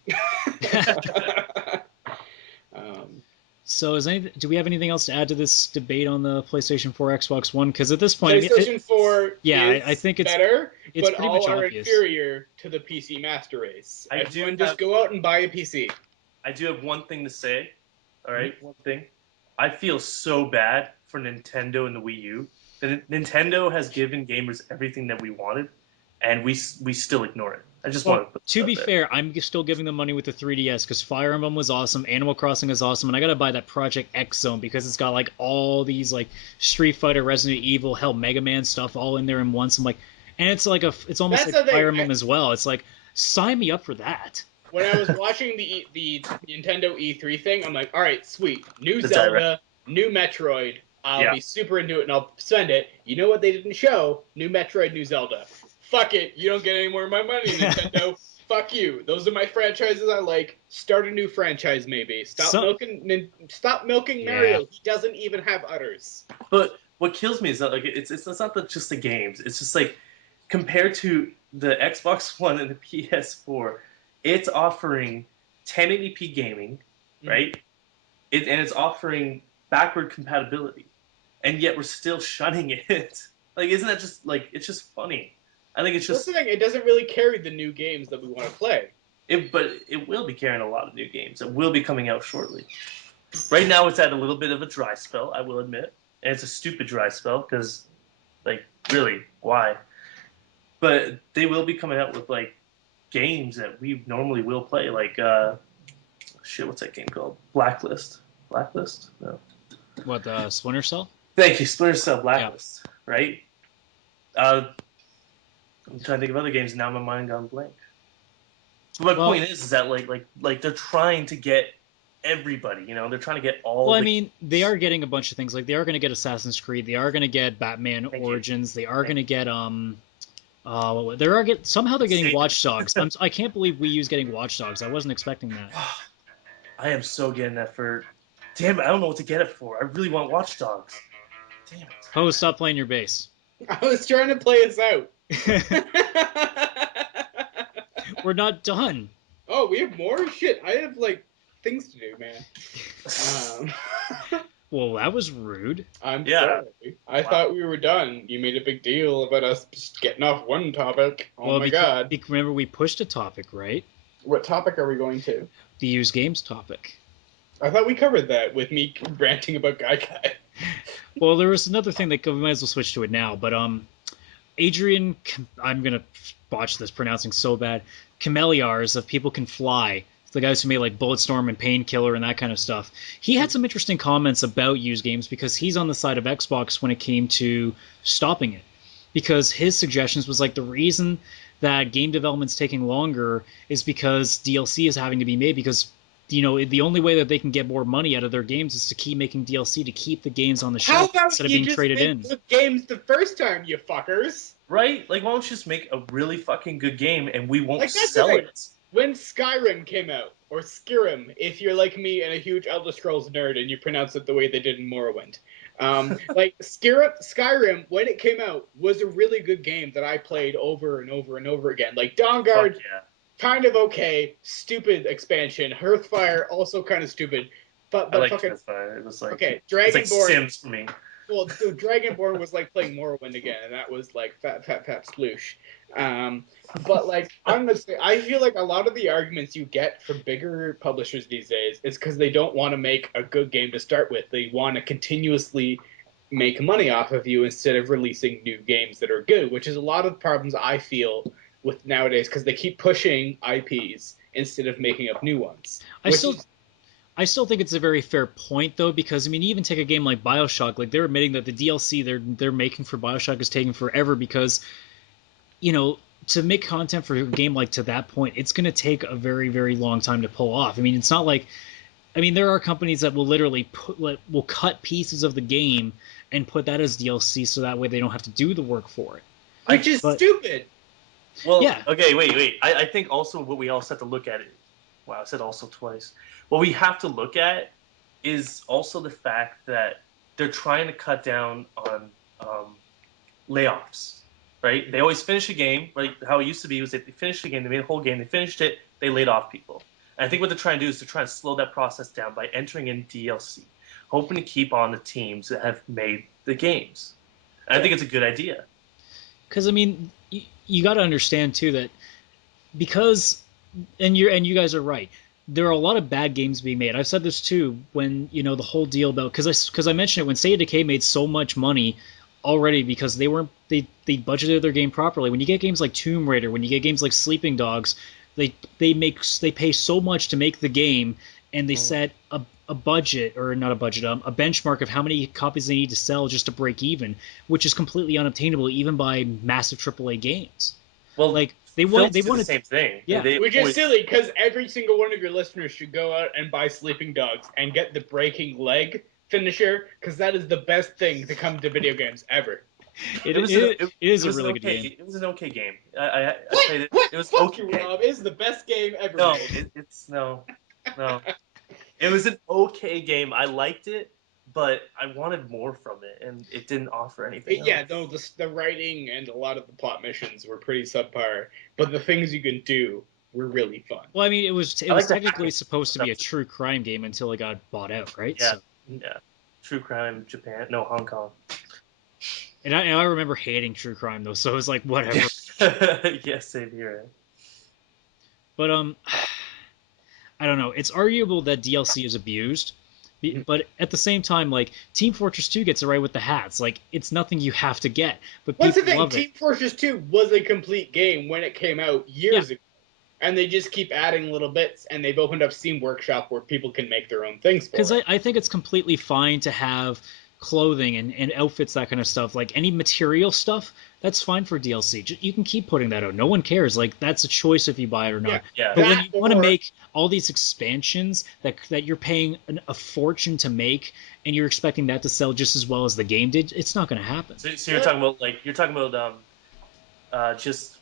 So, do we have anything else to add to this debate on the PlayStation 4, Xbox One? Because at this point, PlayStation 4 I think it's better, it's but pretty all much are obvious. Inferior to the PC Master Race. Everyone just go out and buy a PC. I do have one thing to say. All right, one thing. I feel so bad for Nintendo and the Wii U. Nintendo has given gamers everything that we wanted, and we still ignore it. I just want to be fair, I'm still giving them money with the 3DS because Fire Emblem was awesome, Animal Crossing is awesome, and I gotta buy that Project X Zone because it's got like all these like Street Fighter, Resident Evil, hell, Mega Man stuff all in there in once. I'm like, and it's like it's almost like Fire Emblem as well. It's like, sign me up for that. When I was watching the Nintendo E3 thing, I'm like, all right, sweet, new Zelda, new Metroid. I'll be super into it and I'll spend it. You know what they didn't show? New Metroid, new Zelda. Fuck it, you don't get any more of my money, Nintendo. Fuck you. Those are my franchises I like. Start a new franchise, maybe. Stop milking Mario. He doesn't even have udders. But what kills me is that like it's not just the games. It's just like compared to the Xbox One and the PS4, it's offering 1080p gaming, right? And it's offering backward compatibility, and yet we're still shunning it. Like, isn't that just like it's just funny? I think it's just. That's the thing. It doesn't really carry the new games that we want to play. But it will be carrying a lot of new games. It will be coming out shortly. Right now, it's at a little bit of a dry spell, I will admit, and it's a stupid dry spell because, like, really, why? But they will be coming out with like games that we normally will play, like what's that game called? Blacklist. Blacklist? No. What, Splinter Cell? Thank you, Splinter Cell Blacklist. Yeah. Right. I'm trying to think of other games now. My mind gone blank. But my point is that like they're trying to get everybody. They're trying to get all. Well, I mean, they are getting a bunch of things. Like they are going to get Assassin's Creed. They are going to get Batman Origins. They are going to get somehow they're getting Watch Dogs. I can't believe Wii U's getting Watch Dogs. I wasn't expecting that. I am so getting that for. Damn it! I don't know what to get it for. I really want Watch Dogs. Damn it! Ho, stop playing your bass. I was trying to play us out. We're not done. Oh, we have more? Shit, I have, things to do, man. Well, that was rude. I'm sorry. I thought we were done. You made a big deal about us just getting off one topic. Oh, my God. Remember, we pushed a topic, right? What topic are we going to? The used games topic. I thought we covered that with me ranting about Gaikai. Well, there was another thing that we might as well switch to it now, but Adrian, I'm going to botch this pronouncing so bad, Kameliars of People Can Fly, the guys who made like Bulletstorm and Painkiller and that kind of stuff. He had some interesting comments about used games because he's on the side of Xbox when it came to stopping it. Because his suggestions was like the reason that game development's taking longer is because DLC is having to be made because the only way that they can get more money out of their games is to keep making DLC to keep the games on the shelf instead of being traded in. How about you just make the games the first time, you fuckers? Right? Like, why don't you just make a really fucking good game and we won't sell it? When Skyrim came out, or Skyrim, if you're like me and a huge Elder Scrolls nerd and you pronounce it the way they did in Morrowind. Skyrim, when it came out, was a really good game that I played over and over and over again. Like, Dawnguard... kind of okay, stupid expansion. Hearthfire also kind of stupid, but I like fucking Hearthfire. It was like Dragonborn. It's like Sims for me. Well, dude, Dragonborn was like playing Morrowind again, and that was like fat sploosh. But like honestly, I feel like a lot of the arguments you get from bigger publishers these days is because they don't want to make a good game to start with. They want to continuously make money off of you instead of releasing new games that are good, which is a lot of the problems I feel with nowadays because they keep pushing IPs instead of making up new ones. I still think it's a very fair point though, because I mean, even take a game like BioShock, like they're admitting that the DLC they're making for BioShock is taking forever because to make content for a game like to that point, it's going to take a very, very long time to pull off. I mean, it's not like, I mean, there are companies that will literally will cut pieces of the game and put that as DLC so that way they don't have to do the work for it. Which is stupid. Well, Yeah. Okay, wait. I think also what we also have to look at it. Wow, I said also twice. What we have to look at is also the fact that they're trying to cut down on layoffs, right? They always finish a game, right? How it used to be was that they finished the game, they made a whole game, they finished it, they laid off people. And I think what they're trying to do is they're trying to slow that process down by entering in DLC, hoping to keep on the teams that have made the games. And I think it's a good idea. Because I mean, you got to understand too that because and you guys are right. There are a lot of bad games being made. I've said this too when the whole deal about because I mentioned it when State of Decay made so much money already because they budgeted their game properly. When you get games like Tomb Raider, when you get games like Sleeping Dogs, they pay so much to make the game and they set a budget or not a budget a benchmark of how many copies they need to sell just to break even, which is completely unobtainable even by massive AAA games. Well, like they wanted the same thing. Yeah, which is silly because every single one of your listeners should go out and buy Sleeping Dogs and get the breaking leg finisher because that is the best thing to come to video games ever. It is a really good game. It was an okay game. I played it. What? It was Fuck okay. you, Rob. It's the best game ever. No, made. it's no. It was an okay game. I liked it, but I wanted more from it, and it didn't offer anything. Yeah, no, the writing and a lot of the plot missions were pretty subpar, but the things you can do were really fun. Well, I mean, it was technically supposed to be a true crime game until it got bought out, right? Yeah, yeah. True crime, Japan, no, Hong Kong. And I remember hating true crime though, so it was like whatever. Yeah, same here. But I don't know. It's arguable that DLC is abused, but at the same time, like Team Fortress 2 gets it right with the hats. Like it's nothing you have to get, but What's the people thing? love Team it. Fortress 2 was a complete game when it came out years ago, and they just keep adding little bits, and they've opened up Steam Workshop where people can make their own things. Because I think it's completely fine to have clothing and outfits, that kind of stuff. Like any material stuff, that's fine for DLC. You can keep putting that out. No one cares. Like that's a choice if you buy it or not. Yeah. But when you want to make all these expansions that you're paying a fortune to make, and you're expecting that to sell just as well as the game did, it's not going to happen. So you're talking about just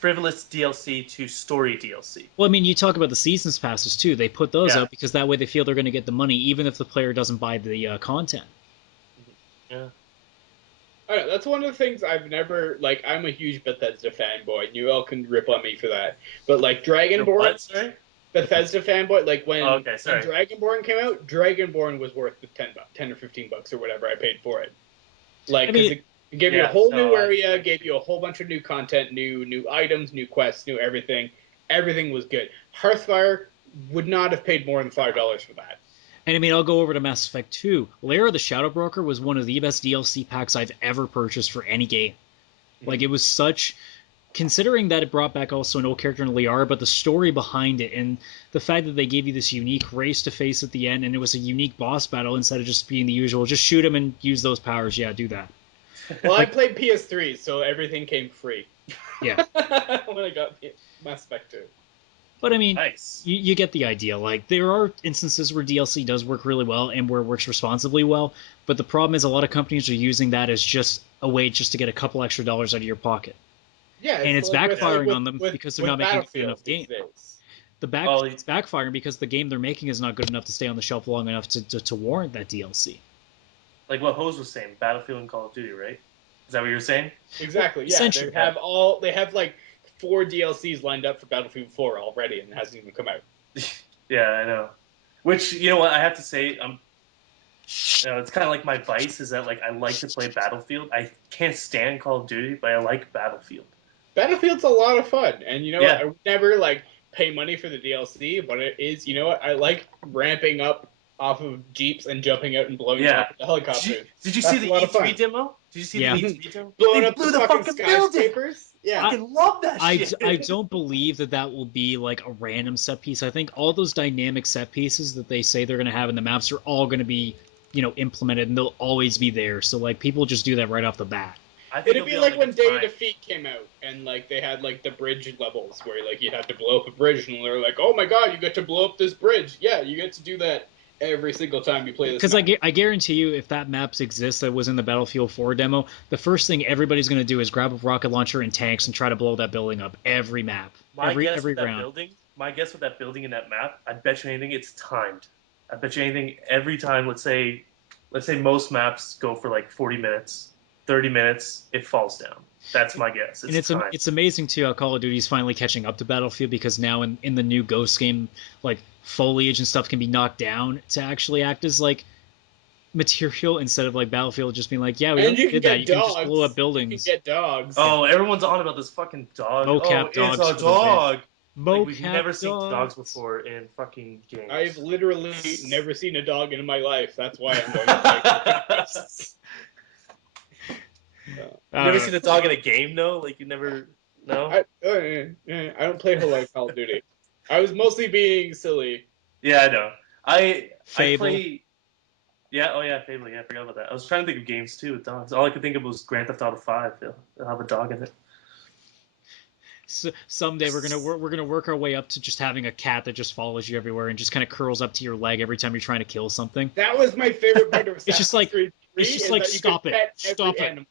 frivolous DLC to story DLC. Well, I mean, you talk about the seasons passes too. They put those out because that way they feel they're going to get the money, even if the player doesn't buy the content. Yeah. I don't know, that's one of the things I've never like. I'm a huge Bethesda fanboy, and you all can rip on me for that. But like Dragonborn, Bethesda fanboy. Like when Dragonborn came out, Dragonborn was worth the $10 or $15 or whatever I paid for it. Like, because it gave you a whole new area, gave you a whole bunch of new content, new items, new quests, new everything. Everything was good. Hearthfire would not have paid more than $5 for that. And I mean, I'll go over to Mass Effect 2. Lair of the Shadow Broker was one of the best DLC packs I've ever purchased for any game. Like, it was such... Considering that it brought back also an old character in Liara, but the story behind it, and the fact that they gave you this unique race to face at the end, and it was a unique boss battle instead of just being the usual, just shoot him and use those powers, yeah, do that. Well, I played PS3, so everything came free. Yeah. When I got Mass Effect 2. But I mean, nice. you get the idea. Like, there are instances where DLC does work really well and where it works responsibly well, but the problem is a lot of companies are using that as just a way just to get a couple extra dollars out of your pocket. Yeah, and it's backfiring on them because they're not making good enough game. It's backfiring because the game they're making is not good enough to stay on the shelf long enough to warrant that DLC. Like what Hose was saying, Battlefield and Call of Duty, right? Is that what you were saying? Exactly. Yeah, they have like 4 DLCs lined up for Battlefield 4 already, and it hasn't even come out. Yeah, I know. Which, you know what, I have to say, it's kind of like my vice is that like I like to play Battlefield. I can't stand Call of Duty, but I like Battlefield. Battlefield's a lot of fun, and you know what? I would never like pay money for the DLC, but it is, you know what? I like ramping up off of jeeps and jumping out and blowing up the helicopter. Did you see the E3 demo? Did you see Yeah. the leaks, Vito? Blowing They up blew the fucking building. skyscrapers. Yeah. I fucking love that shit. I don't believe that will be like a random set piece. I think all those dynamic set pieces that they say they're going to have in the maps are all going to be, implemented, and they'll always be there. So like people just do that right off the bat. I think It'd be it'll like on, when a Day time. of Defeat came out, and like they had like the bridge levels where like you'd have to blow up a bridge, and they're like, "Oh my god, you get to blow up this bridge!" Yeah, you get to do that every single time you play this. Because I guarantee you, if that map exists that was in the Battlefield 4 demo, the first thing everybody's going to do is grab a rocket launcher and tanks and try to blow that building up every map, every round. My guess with that building in that map, I bet you anything it's timed. I bet you anything every time. Let's say most maps go for like 40 minutes, 30 minutes, it falls down. That's my guess. It's amazing too how Call of Duty is finally catching up to Battlefield, because now in the new Ghost game, like foliage and stuff can be knocked down to actually act as like material, instead of like Battlefield just being like, yeah, we did that. You can just blow up buildings. You can get dogs. Oh, everyone's on about this fucking dog. Mocap dogs. It's a dog. Like, we've never seen dogs before in fucking games. I've literally never seen a dog in my life. That's why I'm going to play. You never seen a dog in a game, though? Like, you never... No? I don't play a whole lot of Call of Duty. I was mostly being silly. Yeah, I know. I Fable. Yeah, oh yeah, Fable. Yeah, I forgot about that. I was trying to think of games, too, with dogs. All I could think of was Grand Theft Auto 5. They'll have a dog in it. So someday we're gonna work our way up to just having a cat that just follows you everywhere and just kind of curls up to your leg every time you're trying to kill something. That was my favorite part of Assassin's It's just like Creed 3, stop it. animal.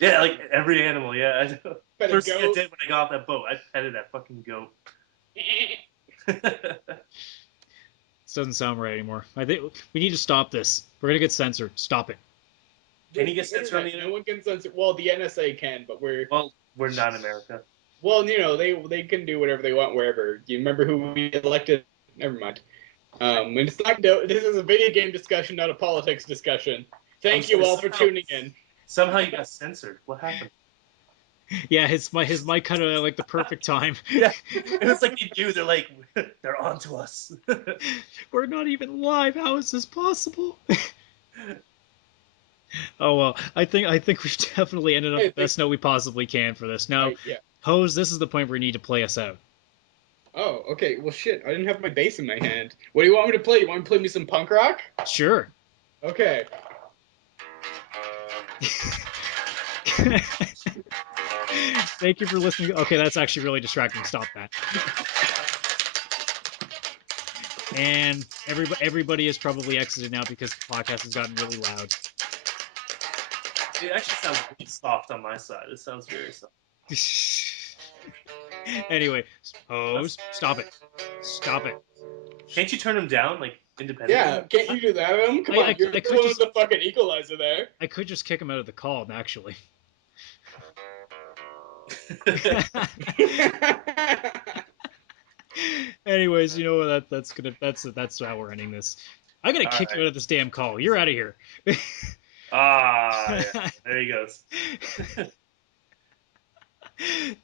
Yeah, like every animal, yeah. I know. Pet a First thing I goat. did when I got off that boat, I petted that fucking goat. This doesn't sound right anymore. I think we need to stop this. We're gonna get censored. Stop it. Can you get censored on the No internet? one can censor. Well, the NSA can, but Well, we're not in America. well, they can do whatever they want wherever. Do you remember who we elected? Never mind. And it's not. This is a video game discussion, not a politics discussion. Thank you all for tuning in. Somehow you got censored. What happened? Yeah, his mic kind of like the perfect time. Yeah, it was like you knew. They're like, they're on to us. We're not even live. How is this possible? Oh well, I think we've definitely ended up the best note we possibly can for this. Now, Yeah. Hose, this is the point where you need to play us out. Oh, okay. Well, shit. I didn't have my bass in my hand. What do you want me to play? You want me to play me some punk rock? Sure. Okay. Thank you for listening. Okay, that's actually really distracting. Stop that. And everybody is probably exited now because the podcast has gotten really loud. It actually sounds really soft on my side. It sounds very soft. Anyway, Hose, stop it. Stop it. Can't you turn them down, like, independently? Yeah, can't you do that, Adam? Come on, you're I could blowing just- the fucking equalizer there. I could just kick him out of the call, actually. Anyways, you know what? That's how we're ending this. I'm gonna kick you out of this damn call. You're out of here. Yeah. There he goes.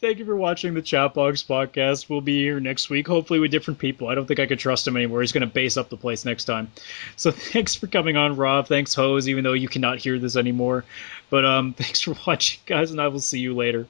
Thank you for watching the ChatBox Podcast. We'll be here next week, hopefully with different people. I don't think I could trust him anymore. He's going to base up the place next time. So thanks for coming on, Rob. Thanks, Hose, even though you cannot hear this anymore. But thanks for watching, guys, and I will see you later.